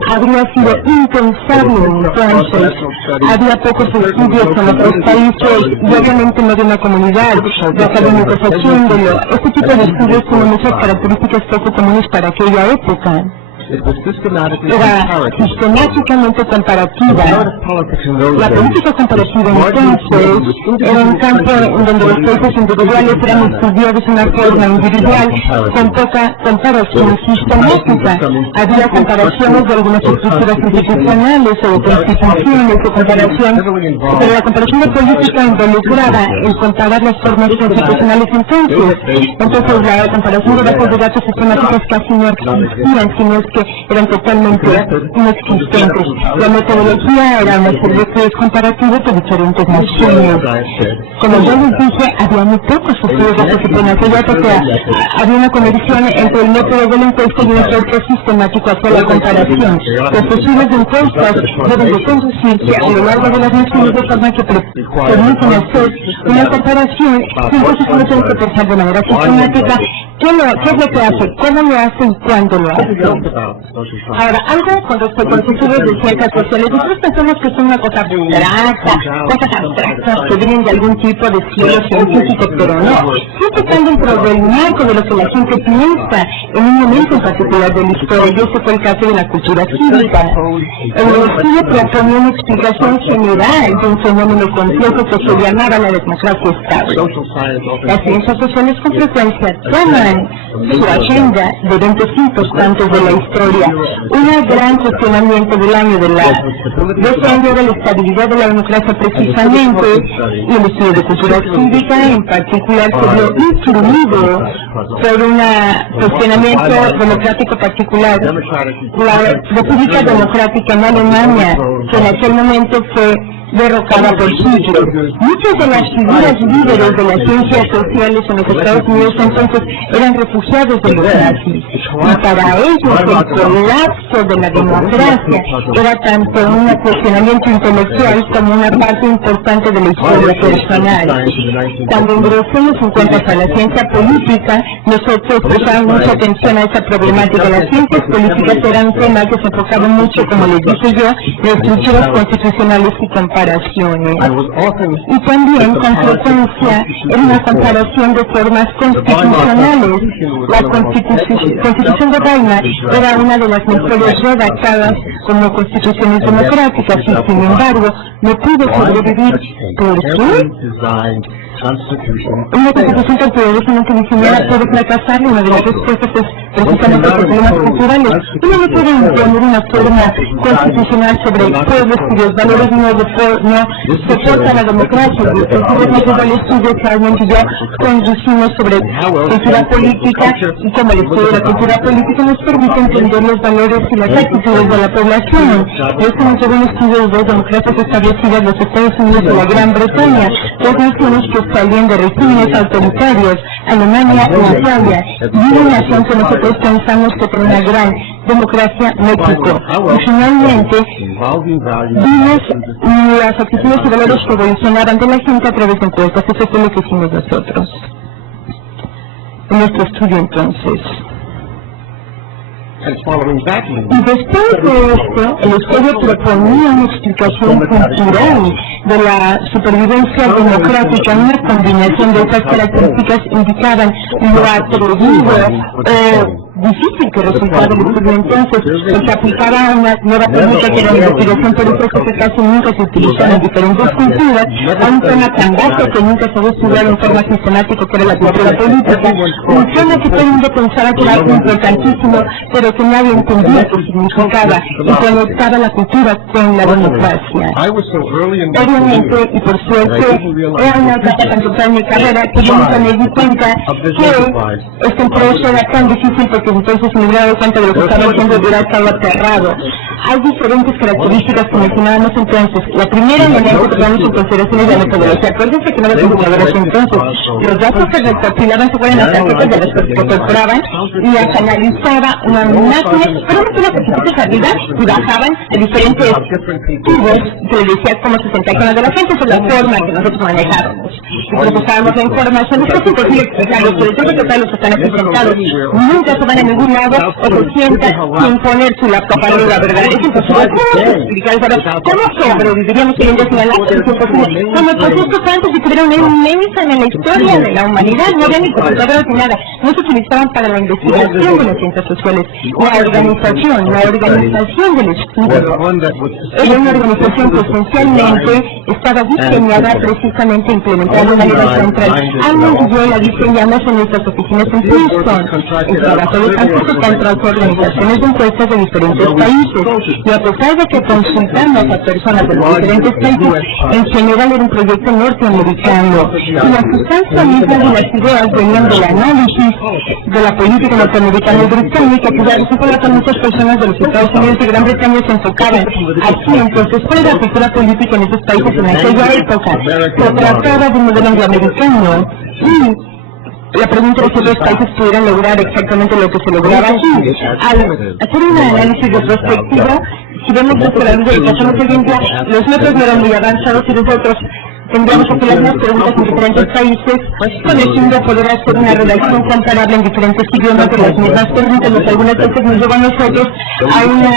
habría sido impensable entonces. Había pocos estudios en otros países y obviamente no de una comunidad de académicos haciéndolo. Este tipo de estudios tiene muchas características poco comunes para aquella época. Era sistemáticamente comparativa. La política comparativa entonces era un campo en donde los países individuales eran estudiados de una forma individual con poca comparación sistemática. Había comparaciones de algunas estructuras institucionales o de constituciones de comparación, pero la comparación de política involucraba el comparar las formas constitucionales entonces la comparación de bases de datos sistemáticas casi no existían, sino es que eran totalmente inexistentes. La metodología era una serie de estudios comparativos de diferentes naciones. Como ya les dije, había muy pocos estudios disciplinarios, porque había una conexión entre el método de la encuesta y un enfoque sistemático hacia la comparación. Los estudios de encuestas deben de conducirse a lo largo de las naciones de forma que permiten hacer una comparación, y entonces uno tiene que pensar de manera sistemática qué es lo que hace, cómo lo hace y cuándo lo hace. Ahora, algo con respecto a los estudios de ciencias sociales, nosotros pensamos que son una cosa abstracta, cosas abstractas que vienen de algún tipo de cielo científico, pero no. Siempre están dentro del marco de lo que la gente piensa en un momento en particular de la historia, y ese fue el caso de la cultura cívica. El estudio proponía una explicación general de un fenómeno complejo que se llamaba la democracia estable. Las ciencias sociales con frecuencia toman su agenda de eventos importantes de la historia. Un gran cuestionamiento del año de ese año de la estabilidad de la democracia precisamente, y el estudio de cultura cívica en particular se vio influido por un cuestionamiento democrático particular. La República Democrática en Alemania, que en aquel momento fue derrocada por Hitler. Muchas de las figuras líderes de las ciencias sociales en los Estados Unidos entonces eran refugiados de los nazis. Y para ellos el colapso de la democracia era tanto un cuestionamiento intelectual como una parte importante de la historia personal. Cuando ingresemos en cuenta a la ciencia política, nosotros prestamos mucha atención a esa problemática. Las ciencias políticas eran un tema que se enfocaba mucho, como les dije yo, en estructuras constitucionales y comparaciones. Y también, con frecuencia, era una comparación de formas constitucionales. La Constitución de Weimar era una de las mejores redactadas como constituciones democráticas y, sin embargo, no pudo sobrevivir. ¿Por qué? Una constitución tan poderosamente diseñada puede fracasar, y una de las respuestas es precisamente por problemas culturales. Uno no puede imponer una forma constitucional sobre pueblos cuyos valores no soportan la democracia. Los principios del estudio que Armand y yo conducimos sobre cultura política, y como el estudio de la cultura política nos permite entender los valores y las actitudes de la población. Esto nos lleva a un estudio de dos democracias establecidas, los Estados Unidos y la Gran Bretaña, dos naciones que salían de regímenes autoritarios, Alemania y Italia, y una nación que nosotros pensamos que tiene una gran democracia, México. Y finalmente, vimos las actitudes y valores que evolucionaban de la gente a través de encuestas. Eso fue lo que hicimos nosotros en nuestro estudio entonces. Y después de esto, el estudio proponía una explicación cultural de la supervivencia democrática. Una combinación de esas características indicaban lo atrevido difícil que resultaba el estudio entonces, que se aplicara una nueva técnica que era la investigación por eso que casi nunca se utilizaba en diferentes culturas, a un tema tan vasto que nunca se había estudiado en forma sistemática, que era la cultura política, un tema que todo el mundo pensaba que era algo importantísimo, pero que nadie entendía qué significaba, y conectaba la cultura con la democracia. Obviamente, y por suerte, era una etapa tan total en mi carrera que yo nunca me di cuenta que este proceso era tan difícil, porque entonces me hubiera dado cuenta de lo que estaba haciendo, hubiera estado aterrado. hay diferentes características que mencionábamos entonces. La primera elemento que tomamos en consideración es la metodología. Acuérdense que no era computadoras entonces. Los datos que recopilaban se fueron las tarjetas de las que incorporaban y las analizaba una máquina, pero no una cosita arriba y bajaban de diferentes tubos que les decía cómo se sentía con la de la gente. Esa es la forma que nosotros manejábamos. Y procesábamos la información. Es casi imposible explicarlos, pero siempre que los que están aquí sentados nunca se van a ningún lado o se sientan sin poner su laptop arriba, ¿verdad? Es imposible. ¿Cómo explicar eso? ¿Cómo sobreviviríamos hoy en día sin el laptop? Es imposible. Como pues esto fue antes de que hubiera una inmensa en la historia de la humanidad, no había ni computadoras ni nada. No se utilizaban para la investigación de las ciencias sociales. La organización del estudio era una organización que esencialmente estaba diseñada precisamente implementada de manera central. Años yo la diseñamos en nuestras oficinas en Houston. El trabajo de campo se contra organizaciones de encuestas de diferentes países. Y a pesar de que consultamos a personas de los diferentes países, en general era un proyecto norteamericano. Y la sustancia misma de las ideas venían del análisis de la política norteamericana y británica, que ya resulta que muchas personas de los Estados Unidos y Gran Bretaña se enfocaban aquí. Entonces, ¿cuál era la cultura política en esos países en aquella época? Se trataba de un modelo angloamericano y la pregunta es si los países pudieran lograr exactamente lo que se lograba aquí. Al hacer un análisis retrospectivo, si vemos desde la vida y pasamos hoy en día, los nuestros no eran muy avanzados y nosotros tendríamos que hacer las mismas preguntas en diferentes países con el fin de poder hacer una redacción comparable en diferentes idiomas de las mismas preguntas, lo que algunas veces nos lleva a nosotros a una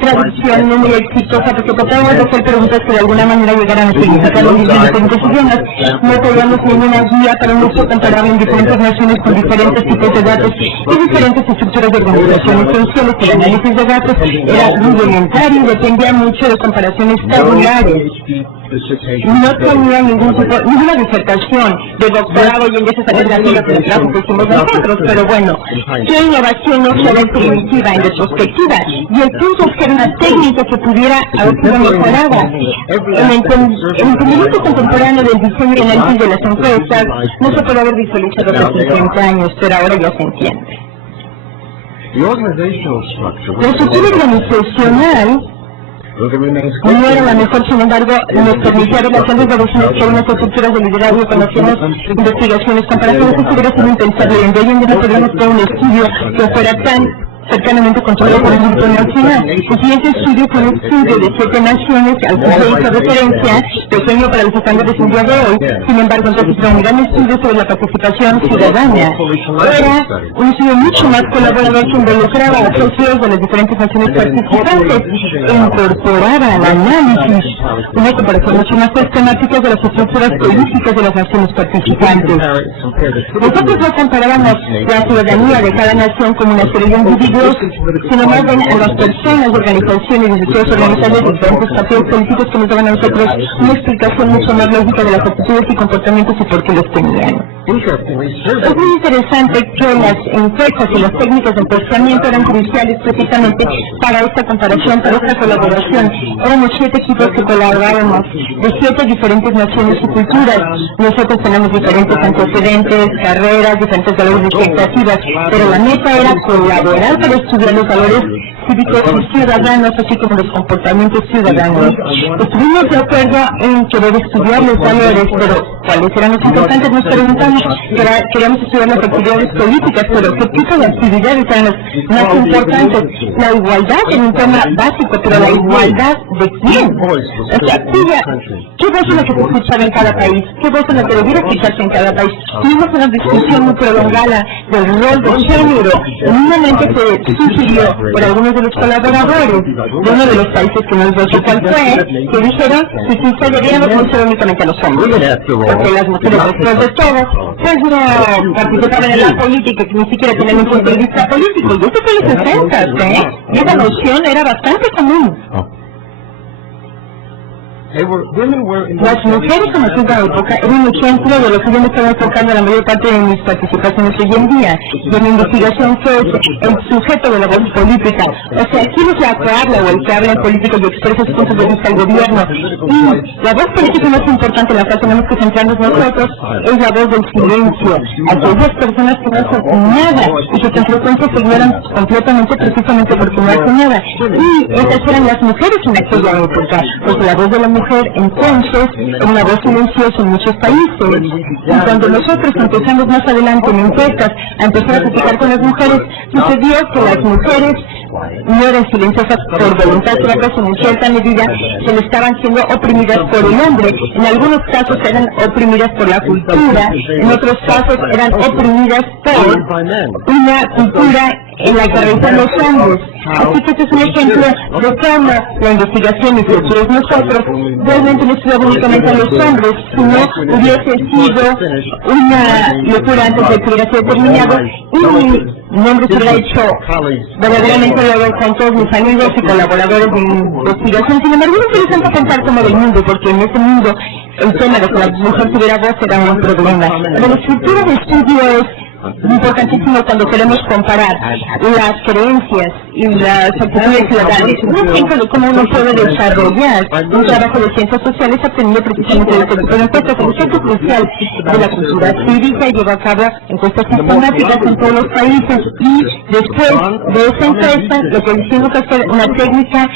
traducción no muy exitosa, porque tratamos de hacer preguntas que de alguna manera llegaran a significar lo mismo en diferentes idiomas. No teníamos ninguna guía para un uso comparable en diferentes naciones con diferentes tipos de datos y diferentes estructuras de organización esenciales. El análisis de datos era rudimentario y dependía mucho de comparaciones tabulares. No tenía ninguna disertación de doctorado y en ese saber de lo que trabajo que hicimos nosotros, pero bueno, ¿qué innovación no será primitiva en retrospectiva? Y el punto es que era una técnica que pudiera haber sido mejorada. El entendimiento contemporáneo del diseño y análisis de las encuestas no se puede haber visualizado hace 50 años, pero ahora ya se entiende. La estructura organizacional no era la mejor, sin embargo, nos permitía relaciones de relaciones con unas estructuras de liderazgo, conocemos investigaciones comparativas, esto hubiera sido impensable. Hoy en día no podríamos tener un estudio que fuera tan cercanamente controlado por el Grupo Nacional. El siguiente estudio fue un estudio de 7 naciones al que se hizo referencia, pequeño para los estándares del día de hoy. Sin embargo, entonces era un gran estudio sobre la participación ciudadana. Era un estudio mucho más colaborador que involucraba a socios de las diferentes naciones participantes e incorporaba al análisis una comparación mucho más sistemática de las estructuras políticas de las naciones participantes. Nosotros no comparábamos la ciudadanía de cada nación como una serie de individuos, sino más bien a las personas, organizaciones y estructuras organizadas de diferentes partidos políticos que nos daban a nosotros una explicación mucho más lógica de las actitudes y comportamientos y por qué los tenían. Es muy interesante que las encuestas y las técnicas de encuestamiento eran cruciales precisamente para esta comparación, para esta colaboración. Éramos 7 equipos que colaborábamos de 7 diferentes naciones y culturas. Nosotros tenemos diferentes antecedentes, carreras, diferentes valores y expectativas, pero la meta era colaborar para estudiar los valores cívicos y ciudadanos, así como los comportamientos ciudadanos. Estuvimos de acuerdo en querer estudiar los valores, pero ¿cuáles eran los importantes? Nos preguntamos, queríamos estudiar las actividades políticas, pero ¿qué tipo de actividades eran las más importantes? La igualdad es un tema básico, pero ¿la igualdad de quién? O sea, ¿qué voz es la que se escuchaba en cada país? ¿Qué voz es la que debiera escucharse en cada país? Tuvimos una discusión muy prolongada del rol de género. En un momento se sugirió por algunos de los colaboradores de uno de los países que nos dijo cuál fue, que dijeron que quizá deberíamos conocer únicamente a los hombres, porque las mujeres después de todo, pues no participaban en la política, que ni siquiera tenían un punto de vista político, y eso fue en los 60, y esa noción era bastante común. Las mujeres en aquella época eran un ejemplo de lo que yo me estaba enfocando la mayor parte de mis participaciones hoy en día, de mi investigación, que es el sujeto de la voz política. O sea, ¿quién es la que habla o el que habla en política y expresa sus puntos de vista al gobierno? Y la voz política más importante, la cual tenemos que centrarnos nosotros, es la voz del silencio. Aquellas personas que no hacen nada y que consecuencias se ignoran completamente precisamente porque no hacen nada. Y esas eran las mujeres en aquella época, porque la voz de la mujer entonces era una voz silenciosa en muchos países. Y cuando nosotros empezamos más adelante en encuestas a empezar a platicar con las mujeres, sucedió que las mujeres no eran silenciosas por voluntad propia, sino en cierta medida se le estaban siendo oprimidas por el hombre. En algunos casos eran oprimidas por la cultura, en otros casos eran oprimidas por una cultura en la que realizan los hombres. Así que este es un ejemplo de cómo la investigación y nosotros realmente no estudiaba únicamente a los hombres, sino hubiese sido una locura antes de que hubiera sido terminado y mi nombre se hubiera hecho verdaderamente con todos mis amigos y colaboradores de investigación. Sin embargo, es interesante pensar como del mundo, porque en ese mundo el tema de que la mujer tuviera voz era un problema. Pero la estructura de estudio es importantísimo cuando queremos comparar las creencias y las actitudes ciudadanas. Un ejemplo de cómo uno puede desarrollar un trabajo de ciencias sociales aprendiendo precisamente de este tipo de encuestas. El efecto crucial de la cultura cívica y lleva a cabo encuestas sistemáticas en todos los países, y después de esa encuesta lo que hicimos es hacer una técnica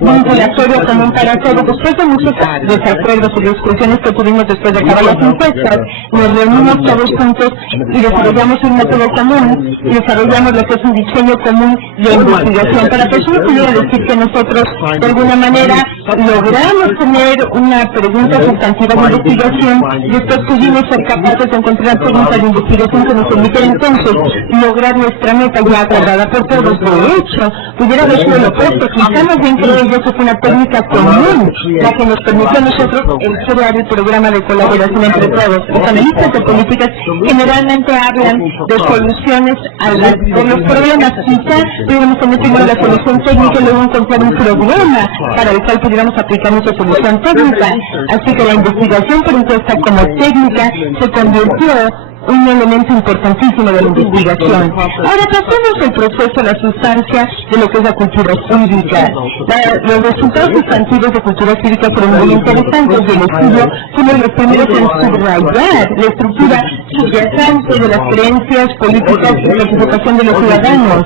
vinculatoria común para todos. Después de muchos desacuerdos y discusiones que tuvimos después de acabar las encuestas, nos reunimos todos juntos y desarrollamos un método común y desarrollamos lo que es un diseño común de investigación para que yo pudiera decir que nosotros de alguna manera logramos tener una pregunta sustantiva de investigación y después pudimos ser capaces de encontrar preguntas de investigación que nos permitieran entonces lograr nuestra meta ya acordada por todos. De hecho, pudiera haber sido lo opuesto, quizá más bien creo yo que fue una técnica común la que nos permitió a nosotros el crear el programa de colaboración entre todos. Los analistas de políticas generalmente hablan de soluciones de los problemas. Quizá pudiéramos tener primero la solución técnica y luego encontrar un problema para el cual pudiéramos aplicar nuestra solución técnica. Así que la investigación por encuesta como técnica se convirtió un elemento importantísimo de la investigación. Ahora pasemos el proceso a la sustancia de lo que es la cultura cívica. Los resultados sustantivos de cultura cívica fueron muy interesantes y el estudio fueron los primeros en subrayar la estructura subyacente de las creencias políticas y la participación de los ciudadanos.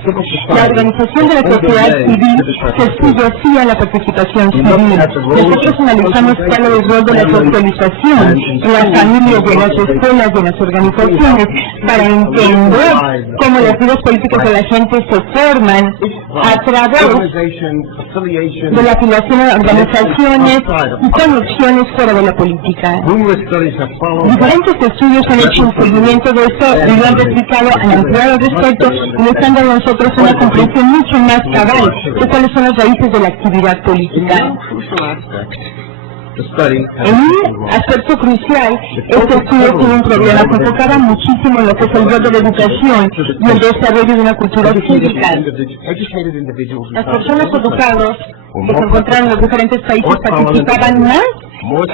La organización de la sociedad civil se subyacía a la participación civil. Nosotros analizamos cuál es el rol de la socialización en las familias, en las escuelas, en las organizaciones, para entender cómo las vidas políticas de la gente se forman a través de la afiliación a organizaciones y conexiones fuera de la política. Diferentes estudios han hecho un seguimiento de esto y lo han replicado, han ampliado al respecto y nos han dado a nosotros una comprensión mucho más cabal de cuáles son las raíces de la actividad política. En un aspecto crucial, este estudio tiene un problema, se enfocaba muchísimo en lo que es el rol de la educación y el desarrollo de una cultura cívica. Las personas educadas que se encontraban en los diferentes países participaban más,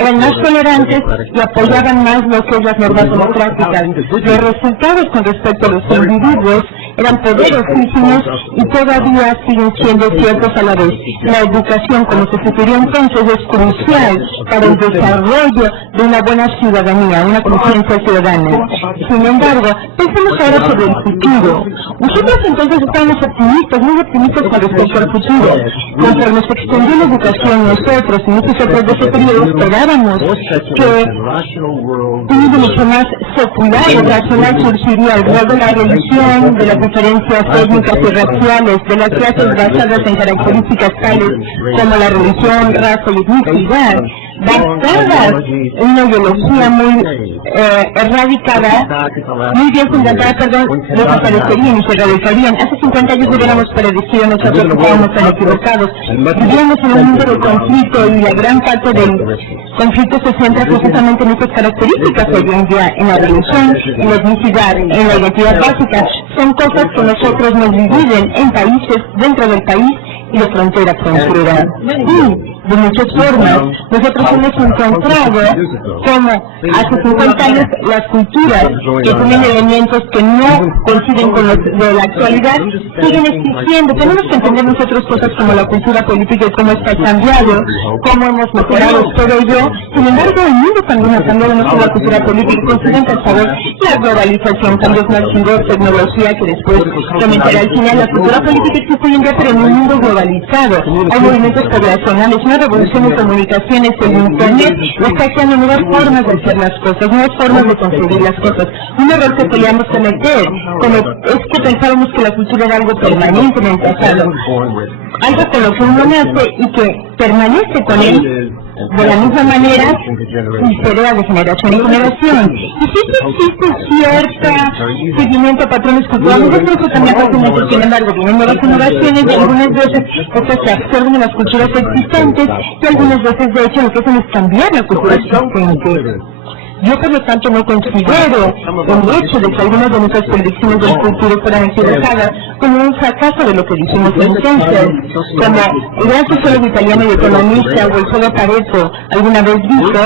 eran más tolerantes y apoyaban más lo que es las normas democráticas. Los resultados con respecto a los individuos eran poderosísimos y todavía siguen siendo ciertos a la vez. La educación, como se sugirió entonces, es crucial para el desarrollo de una buena ciudadanía, una conciencia ciudadana. Sin embargo, pensemos ahora sobre el futuro. Nosotros entonces estábamos optimistas, muy optimistas con respecto al futuro. Conforme se extendió la educación, nosotros y muchos otros de ese periodo esperábamos que un mundo mucho más secular y racional surgiría alrededor de la religión, de las diferencias étnicas y raciales, de las clases basadas en características tales como la religión, raza y etnicidad, basadas en una ideología muy erradicada, muy bien fundamentada, desaparecerían y se erradicarían. Hace 50 años hubiéramos predecido nosotros que estábamos tan equivocados. Vivíamos en un mundo de conflicto y la gran parte del conflicto se centra precisamente en estas características hoy en día, en la religión, en la etnicidad, en la identidad básica. Son cosas que nosotros nos dividen en países, dentro del país y de frontera a frontera. de muchas formas. Nosotros hemos encontrado como hace 50 años las culturas que tienen elementos que no coinciden con los de la actualidad siguen existiendo. Tenemos que entender nosotros cosas como la cultura política y cómo está cambiado, cómo hemos mejorado todo ello. Sin embargo, el mundo también ha cambiado, no solo la cultura política, consideren por favor la globalización, cambios más chingos, tecnología, que después comentaré al final. La cultura política existe hoy en día, pero en un mundo globalizado. Hay movimientos poblacionales, una revolución de comunicaciones, el internet está creando nuevas formas de hacer las cosas, nuevas formas de conseguir las cosas. Un error que podíamos cometer es que pensábamos que la cultura era algo permanente en el pasado, algo con lo que uno nace y que permanece con él de la misma manera y se hereda de generación en generación. Y sí que existe cierta seguimiento a patrones culturales, yo creo que también pasa mucho. Sin embargo, vienen nuevas innovaciones y algunas veces estas se absorben en las culturas existentes y algunas veces de hecho lo que hacen es cambiar la cultura existente. Yo, por lo tanto, no considero el hecho de que algunas de nuestras predicciones del futuro fueran equivocadas como un fracaso de lo que dijimos entonces. Como el gran sociólogo italiano y economista Wilfredo Pareto alguna vez dijo,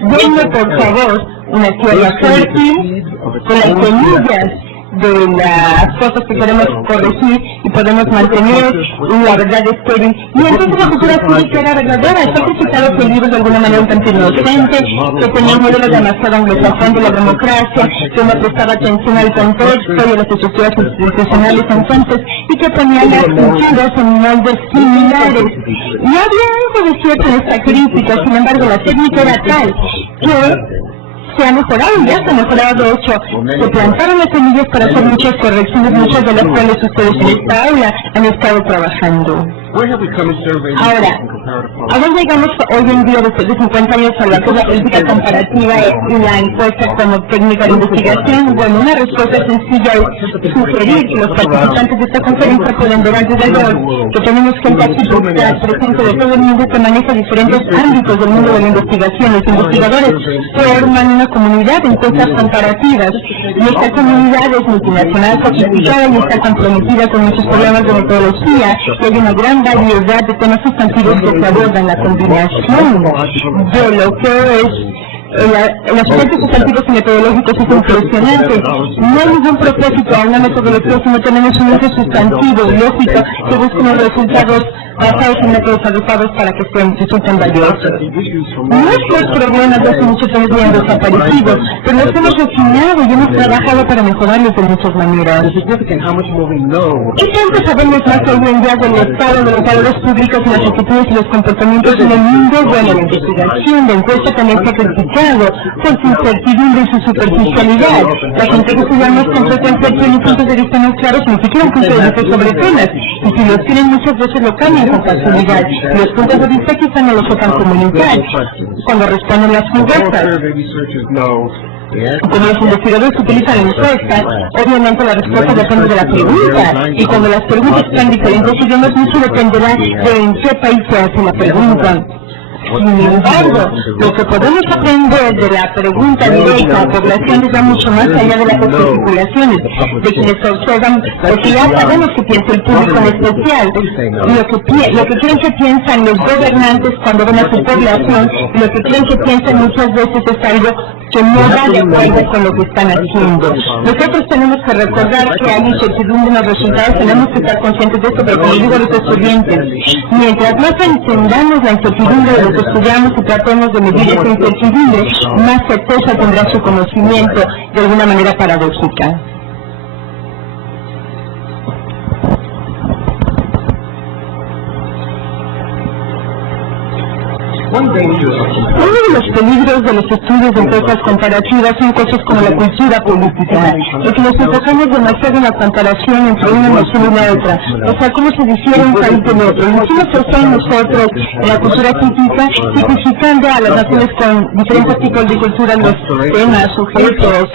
denme por favor una tierra fértil con las semillas de las cosas que queremos corregir y podemos mantener la verdad estéril. Y entonces la cultura pública era verdadera. Está criticado que el libro de alguna manera un tanto inocente, que tenía un modelo demasiado anglosajón de la democracia, que no prestaba atención al contexto y a las estructuras institucionales entonces, y que ponía las culturas en moldes similares. Y había algo de cierto en esta crítica, sin embargo la técnica era tal que se ha mejorado, ya se ha mejorado. De hecho, se plantaron las semillas para hacer muchas correcciones, muchas de las cuales ustedes en esta aula han estado trabajando. Ahora, ¿a dónde llegamos hoy en día después de 50 años a la política comparativa y la encuesta como técnica de investigación? Bueno, una respuesta sencilla es sugerir que los participantes de esta conferencia pueden ver antes del rol que tenemos gente aquí presente de todo el mundo que maneja diferentes ámbitos del mundo de la investigación. Los investigadores forman una comunidad de encuestas comparativas y esta comunidad es multinacional, sofisticada y está comprometida con muchos problemas de metodología y hay una gran variedad de temas sustantivos que se abordan. La combinación de lo que es los aspectos sustantivos y metodológicos es impresionante. No hay ningún propósito a una metodología si no tenemos un uso sustantivo y lógico que busque unos resultados basados en métodos adecuados para que resulten valiosos. Nuestros problemas de hace muchos años han desaparecido, pero los hemos refinado y hemos trabajado para mejorarlos de muchas maneras. ¿Qué tanto sabemos más hoy en día del estado de los valores públicos y las actitudes y los comportamientos en el mundo? Bueno, la investigación de encuesta también se ha criticado por su incertidumbre y su superficialidad. La gente que estudiamos con frecuencia tiene puntos de vista muy claros, ni siquiera un punto de vista sobre temas, y si los tienen muchas veces lo cambian con facilidad. Los puntos de vista quizá no los sepan comunicar cuando responden las preguntas. Como los investigadores utilizan encuestas, obviamente la respuesta depende de la pregunta, y cuando las preguntas están diferentes idiomas, mucho dependerá de en qué país se hace la pregunta. Sin embargo, lo que podemos aprender de la pregunta directa a poblaciones va mucho más allá de las especulaciones de quienes observan, porque ya sabemos que piensa el público en especial, lo que creen que piensan los gobernantes cuando ven a su población, y lo que creen que piensan muchas veces es algo que no va de acuerdo con lo que están haciendo. Nosotros tenemos que recordar que hay incertidumbre en los resultados, tenemos que estar conscientes de esto, pero como digo a los estudiantes, mientras más entendamos la incertidumbre de los estudiamos y tratemos de medir esa incertidumbre, más certeza tendrá su conocimiento de alguna manera paradójica. Uno de los peligros de los estudios de encuestas comparativas son cosas como la cultura política, porque nos enfocamos demasiado en la comparación entre una nación y la otra, o sea, cómo se difiere un país del otro. Nos hemos enfocado nosotros en la cultura crítica, tipificando a las naciones con diferentes tipos de cultura, los temas, sujetos,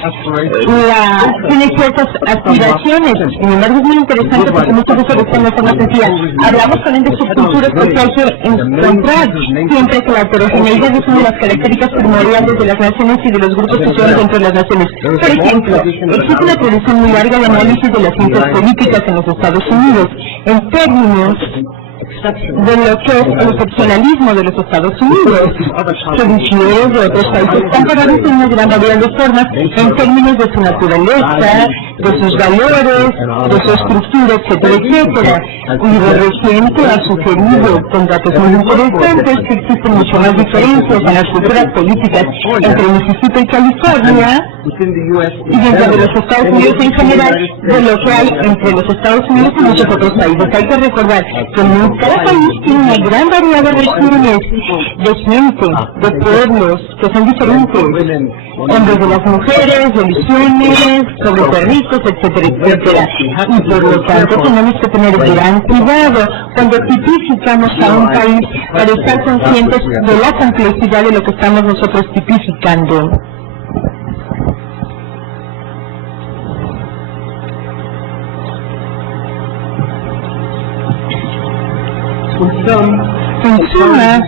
tiene ciertas aspiraciones. Sin embargo, es muy interesante porque muchas veces estamos en la sencilla. Hablamos también de subculturas porque hay que encontrar siempre que la heterogeneidad es una de las características primordiales de las naciones y de los grupos sociales dentro de las naciones. Por ejemplo, existe una tradición muy larga de análisis de las ciencias políticas en los Estados Unidos en términos de lo que es el excepcionalismo de los Estados Unidos, que difiere de otros países comparados en una gran variedad de formas en términos de su naturaleza, de sus valores, de su estructura, etcétera, etcétera. Y de reciente ha sugerido con datos muy interesantes que existen mucho más diferencias en las culturas políticas entre Mississippi y California y dentro de los Estados Unidos en general de lo que hay entre los Estados Unidos y muchos otros países. Hay que recordar que cada país tiene una gran variedad de regiones, de gente, de pueblos que son diferentes, hombres de las mujeres, religiones, sobre ricos, etcétera, etcétera. Y por lo tanto tenemos que tener gran cuidado cuando tipificamos a un país para estar conscientes de la complejidad de lo que estamos nosotros tipificando. En suma,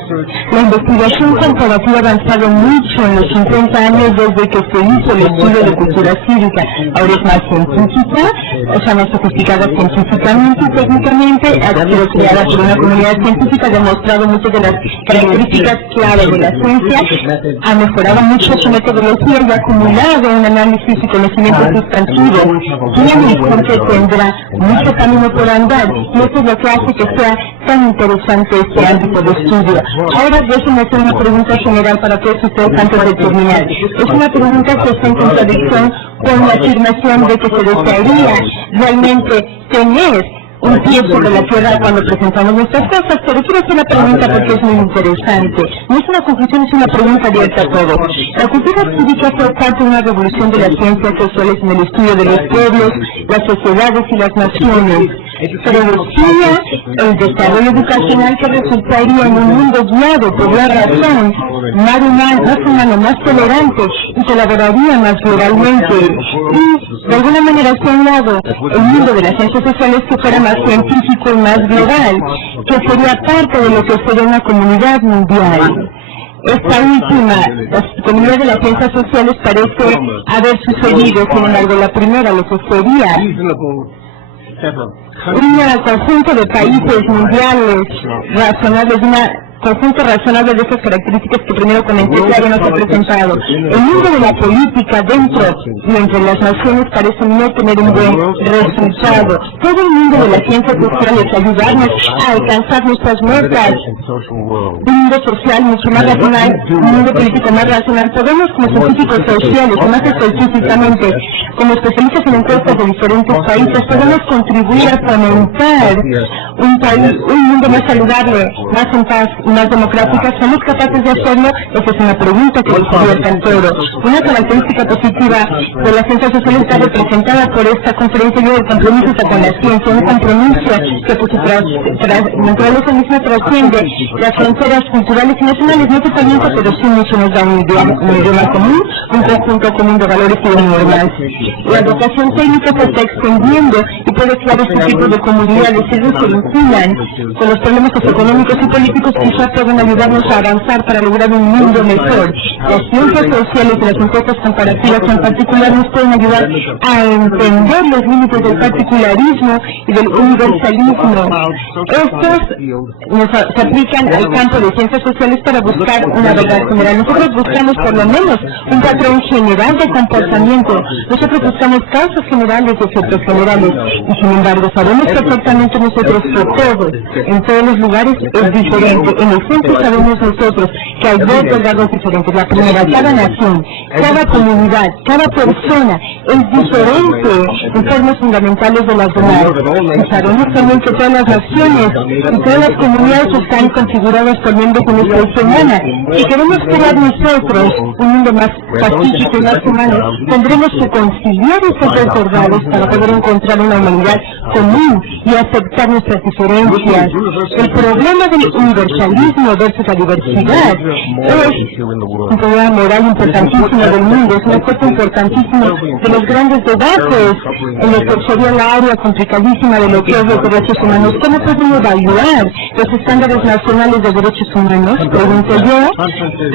la investigación comparativa ha avanzado mucho en los 50 años desde que se hizo el estudio de cultura cívica. Ahora es más científica, o sea, más sofisticada científicamente y técnicamente, ha sido creada por una comunidad científica, ha demostrado muchas de las características clave de la ciencia, ha mejorado mucho su metodología y ha acumulado un análisis y conocimiento sustantivo. Tiene que tendrá mucho camino por andar y eso es lo que hace que sea tan interesante este ámbito de estudio. Ahora déjenme hacer una pregunta general para todos ustedes antes de terminar. Es una pregunta que está en contradicción con la afirmación de que se desearía realmente tener un pie sobre la tierra cuando presentamos nuestras cosas, pero quiero hacer una pregunta porque es muy interesante. No es una conclusión, es una pregunta abierta a todos. La cultura cívica fue parte de una revolución de las ciencias sociales en el estudio de los pueblos, las sociedades y las naciones. Producía el desarrollo educacional que resultaría en un mundo guiado por la razón, más humano, más tolerante y colaboraría más pluralmente. Y de alguna manera se ha un lado el mundo de las ciencias sociales que fuera más científico y más global, que sería parte de lo que sería una comunidad mundial. Esta última, la comunidad de las ciencias sociales, parece haber sucedido, sin embargo, la primera, lo que sería un conjunto de países mundiales razonables, conjunto razonable de esas características que primero comenté que ya nos ha presentado. El mundo de la política dentro y entre las naciones parece no tener un buen resultado. Todo el mundo de las ciencias sociales ayudarnos a alcanzar nuestras metas. Un mundo social mucho más racional, un mundo político más racional. Podemos, como científicos sociales, o más específicamente como especialistas en encuestas de diferentes países, podemos contribuir a fomentar un mundo más saludable, más en paz, más democrática. ¿Somos capaces de hacerlo? Esa es una pregunta que les abierta al todo. Una característica positiva de la ciencia social está representada por esta conferencia y el compromiso con la ciencia, un compromiso que por su naturaleza misma trasciende las fronteras culturales y nacionales, no totalmente, pero sí mucho nos da un idioma común, un conjunto común de valores y de normas. La educación técnica se está extendiendo y puede crear este tipo de comunidades, ellos se vinculan con los problemas económicos y políticos, quizás pueden ayudarnos a avanzar para lograr un mundo mejor. Las ciencias sociales y las encuestas comparativas en particular nos pueden ayudar a entender los límites del particularismo y del universalismo. Estos se aplican al campo de ciencias sociales para buscar una verdad general. Nosotros buscamos por lo menos un patrón general de comportamiento. Nosotros buscamos causas generales y efectos generales. Y sin embargo, sabemos perfectamente nosotros que todos, en todos los lugares, es diferente. En el centro sabemos nosotros que hay dos verdades diferentes. La primera, cada nación, cada comunidad, cada persona es diferente en términos fundamentales de las demás. Y sabemos también que todas las naciones y todas las comunidades están configuradas por miembros de nuestra especie humana. Si queremos crear nosotros un mundo más pacífico y más humano, tendremos que conciliar estos dos verdades para poder encontrar una humanidad común y aceptar nuestras diferencias. El problema del universalismo versus la diversidad es un problema moral importantísimo del mundo, es un aspecto importantísimo de los grandes debates en lo que sería la área complicadísima de lo que es los derechos humanos. ¿Cómo pueden evaluar los estándares nacionales de derechos humanos? Pregunto yo.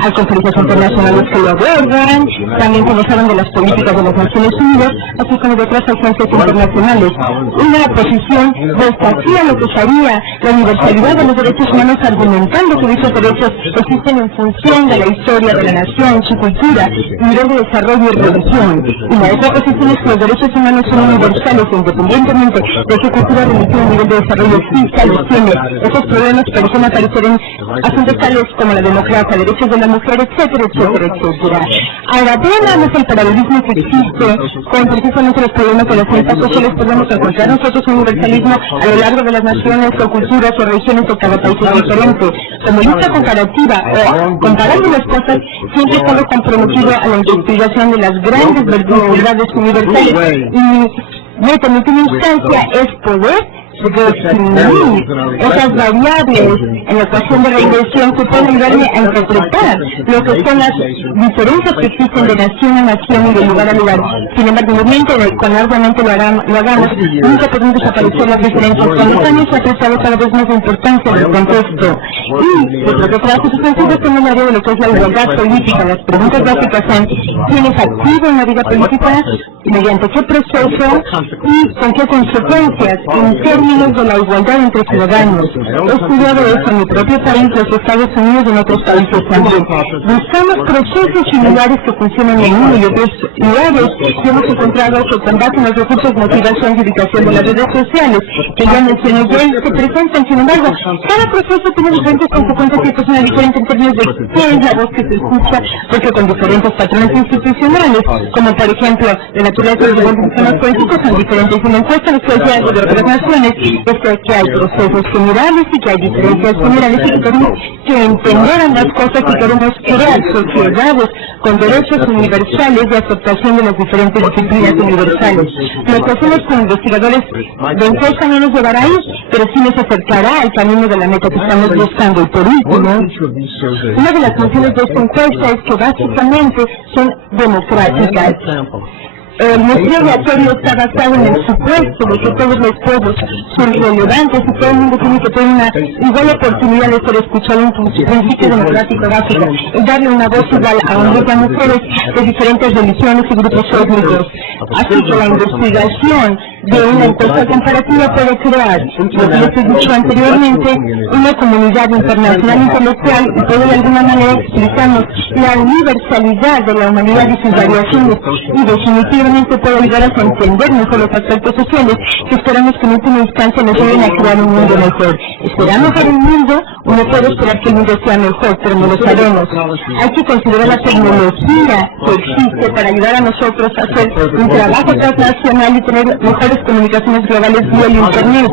Hay conferencias internacionales que lo abordan, también conocieron de las políticas de las Naciones Unidas, así como de otras agencias internacionales. Una primera posición desafía lo que sería la universalidad de los derechos humanos, argumentando que dichos derechos existen en función de la historia de la nación, su cultura, nivel de desarrollo y religión. Y la otra posición es que los derechos humanos son universales, independientemente de qué cultura, religión y nivel de desarrollo física los tiene. Esos problemas parecen aparecer en asuntos tales como la democracia, derechos de la mujer, etcétera, etcétera, etcétera. Ahora, veamos el paralelismo que existe con precisamente los problemas de las ciencias sociales. Podemos encontrar nosotros un universalismo a lo largo de las naciones o culturas o regiones de cada país es diferente. Como lista comparativa o comparando las cosas, siempre estamos comprometidos a la investigación de las grandes verdades universales. Y meta en última instancia es poder definir esas variables en la ecuación de reinversión que pueden ayudarme a interpretar lo que son las diferencias que existen de nación a nación y de lugar a lugar. Sin embargo, cuando arduamente lo hagamos, nunca podemos desaparecer las diferencias. Con los años se ha apreciado cada vez más la importancia del contexto. Y los trabajos sucesivos en el área de lo que es la igualdad política. Las preguntas básicas son: ¿quién es activo en la vida política? ¿Mediante qué proceso? ¿Y con qué consecuencias? En términos de la igualdad entre ciudadanos. He estudiado eso en mi propio país, los Estados Unidos y en otros países también. Buscamos procesos similares que funcionan en uno y otros lugares y hemos encontrado que con base en los recursos de motivación y ubicación de las redes sociales que ya mencioné yo se presentan. Sin embargo, cada proceso tiene diferentes consecuencias y funciona diferente en términos de qué es la voz que se escucha, porque con diferentes patrones institucionales, como por ejemplo la naturaleza de los sistemas políticos, son diferentes. Y la encuesta nos puede decir algo de otras naciones es que hay procesos generales y que hay diferencias generales y que tenemos que entender ambas cosas y queremos crear sociedades con derechos universales de aceptación de las diferentes disciplinas universales. Lo que hacemos con investigadores de encuesta no nos llevará ahí, pero sí nos acercará al camino de la meta que estamos buscando. Y por último, una de las funciones de esta encuesta es que básicamente son democráticas. El muestreo aleatorio está basado en el supuesto de que todos los pueblos son relevantes y todo el mundo tiene que tener una igual oportunidad de ser escuchado, en un principio democrático básico, y darle una voz igual a hombres y a mujeres de diferentes religiones y grupos étnicos. Así que la investigación de una encuesta comparativa puede crear, lo que les he dicho anteriormente, una comunidad internacional intelectual y puede de alguna manera explicarnos la universalidad de la humanidad y sus variaciones, y definitivamente puede ayudar a entender mejor los aspectos sociales que esperamos que en última instancia nos ayuden a crear un mundo mejor. Esperamos ver el mundo, uno puede esperar que el mundo sea mejor, pero no lo sabemos. Hay que considerar la tecnología que existe para ayudar a nosotros a hacer un trabajo transnacional y tener mejores comunicaciones globales vía el Internet.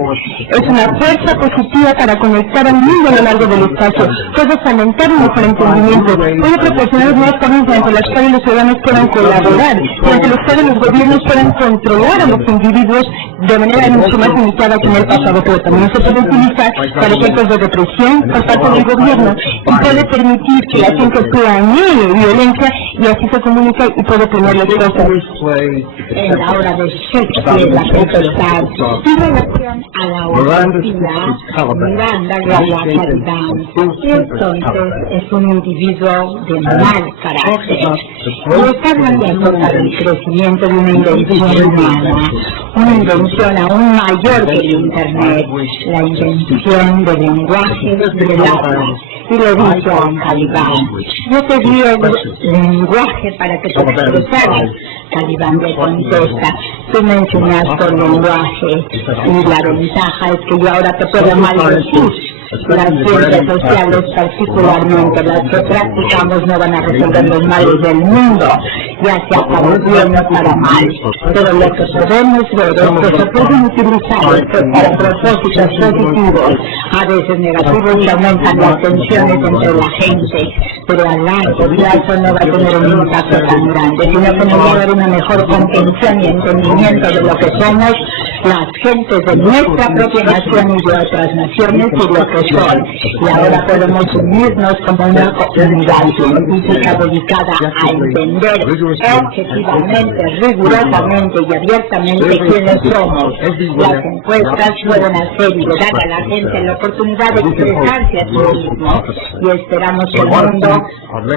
Es una fuerza positiva para conectar al mundo a lo largo del espacio. Puede fomentar un mejor entendimiento. Puede proporcionar nuevas formas entre las cuales los ciudadanos puedan colaborar, entre los cuales los gobiernos puedan controlar a los individuos de manera mucho más limitada que en el pasado, pero también se puede utilizar para efectos de represión por parte del gobierno y puede permitir que la gente planee violencia y así se comunica y puede planear las cosas. En la obra de Shakespeare, la potestad, en relación a la orgía, Miranda le habla a Caridán. Entonces es un individuo de mal carácter. Y está hablando acerca del crecimiento de una invención humana, una invención aún mayor que el Internet, la invención del lenguaje del habla. Y le dice a un Calibán: yo te di el lenguaje para que te expresaras. Calibán le contesta: tú me enseñaste el lenguaje y la ventaja es que yo ahora te puedo maldecir. Las ciencias sociales, particularmente las que practicamos, no van a resolver los males del mundo, ya sea para bien o para mal. Pero lo que podemos ver es que se pueden utilizar para propósitos positivos, a veces negativos, que aumentan las tensiones entre la gente, pero a largo plazo no va a tener un impacto tan grande, sino que nos va a dar una mejor comprensión y entendimiento de lo que somos las gentes de nuestra propia nación y de otras naciones y lo que son. Y ahora podemos unirnos como una comunidad científica dedicada a entender objetivamente, rigurosamente y abiertamente quiénes somos. Las encuestas pueden hacer y dar a la gente la oportunidad de expresarse a sí mismo y esperamos que el mundo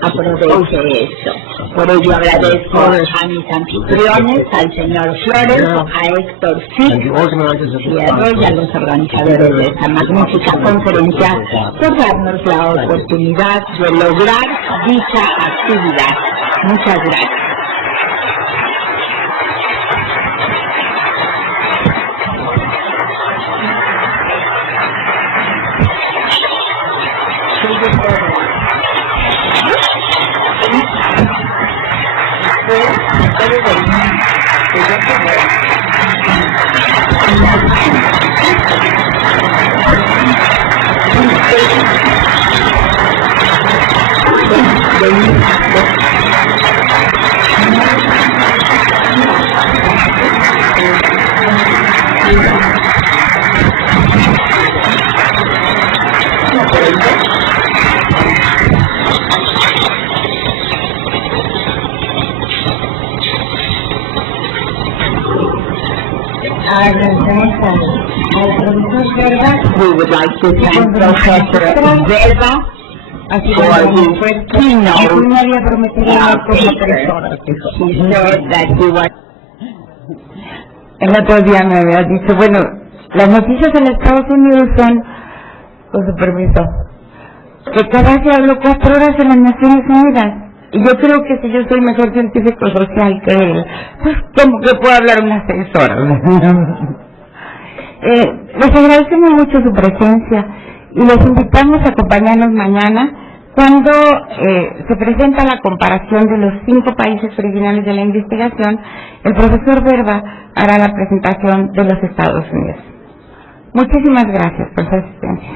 aproveche eso. Por ello agradezco a mis anfitriones, al señor Flores, a Héctor Six Fierro y a los organizadores de esta magnífica conferencia por darnos la oportunidad de lograr dicha actividad. Muchas gracias. We would like to thank Professor Verba for his keynote He said that he was... El otro día me había dicho, bueno, las noticias en Estados Unidos son, con su permiso, que Gaddafi habló 4 horas en las Naciones Unidas. Y yo creo que si yo soy mejor científico social que él, pues como que puedo hablar unas 6 horas. Les agradecemos mucho su presencia y les invitamos a acompañarnos mañana cuando se presenta la comparación de los 5 países originales de la investigación. El profesor Verba hará la presentación de los Estados Unidos. Muchísimas gracias por su asistencia.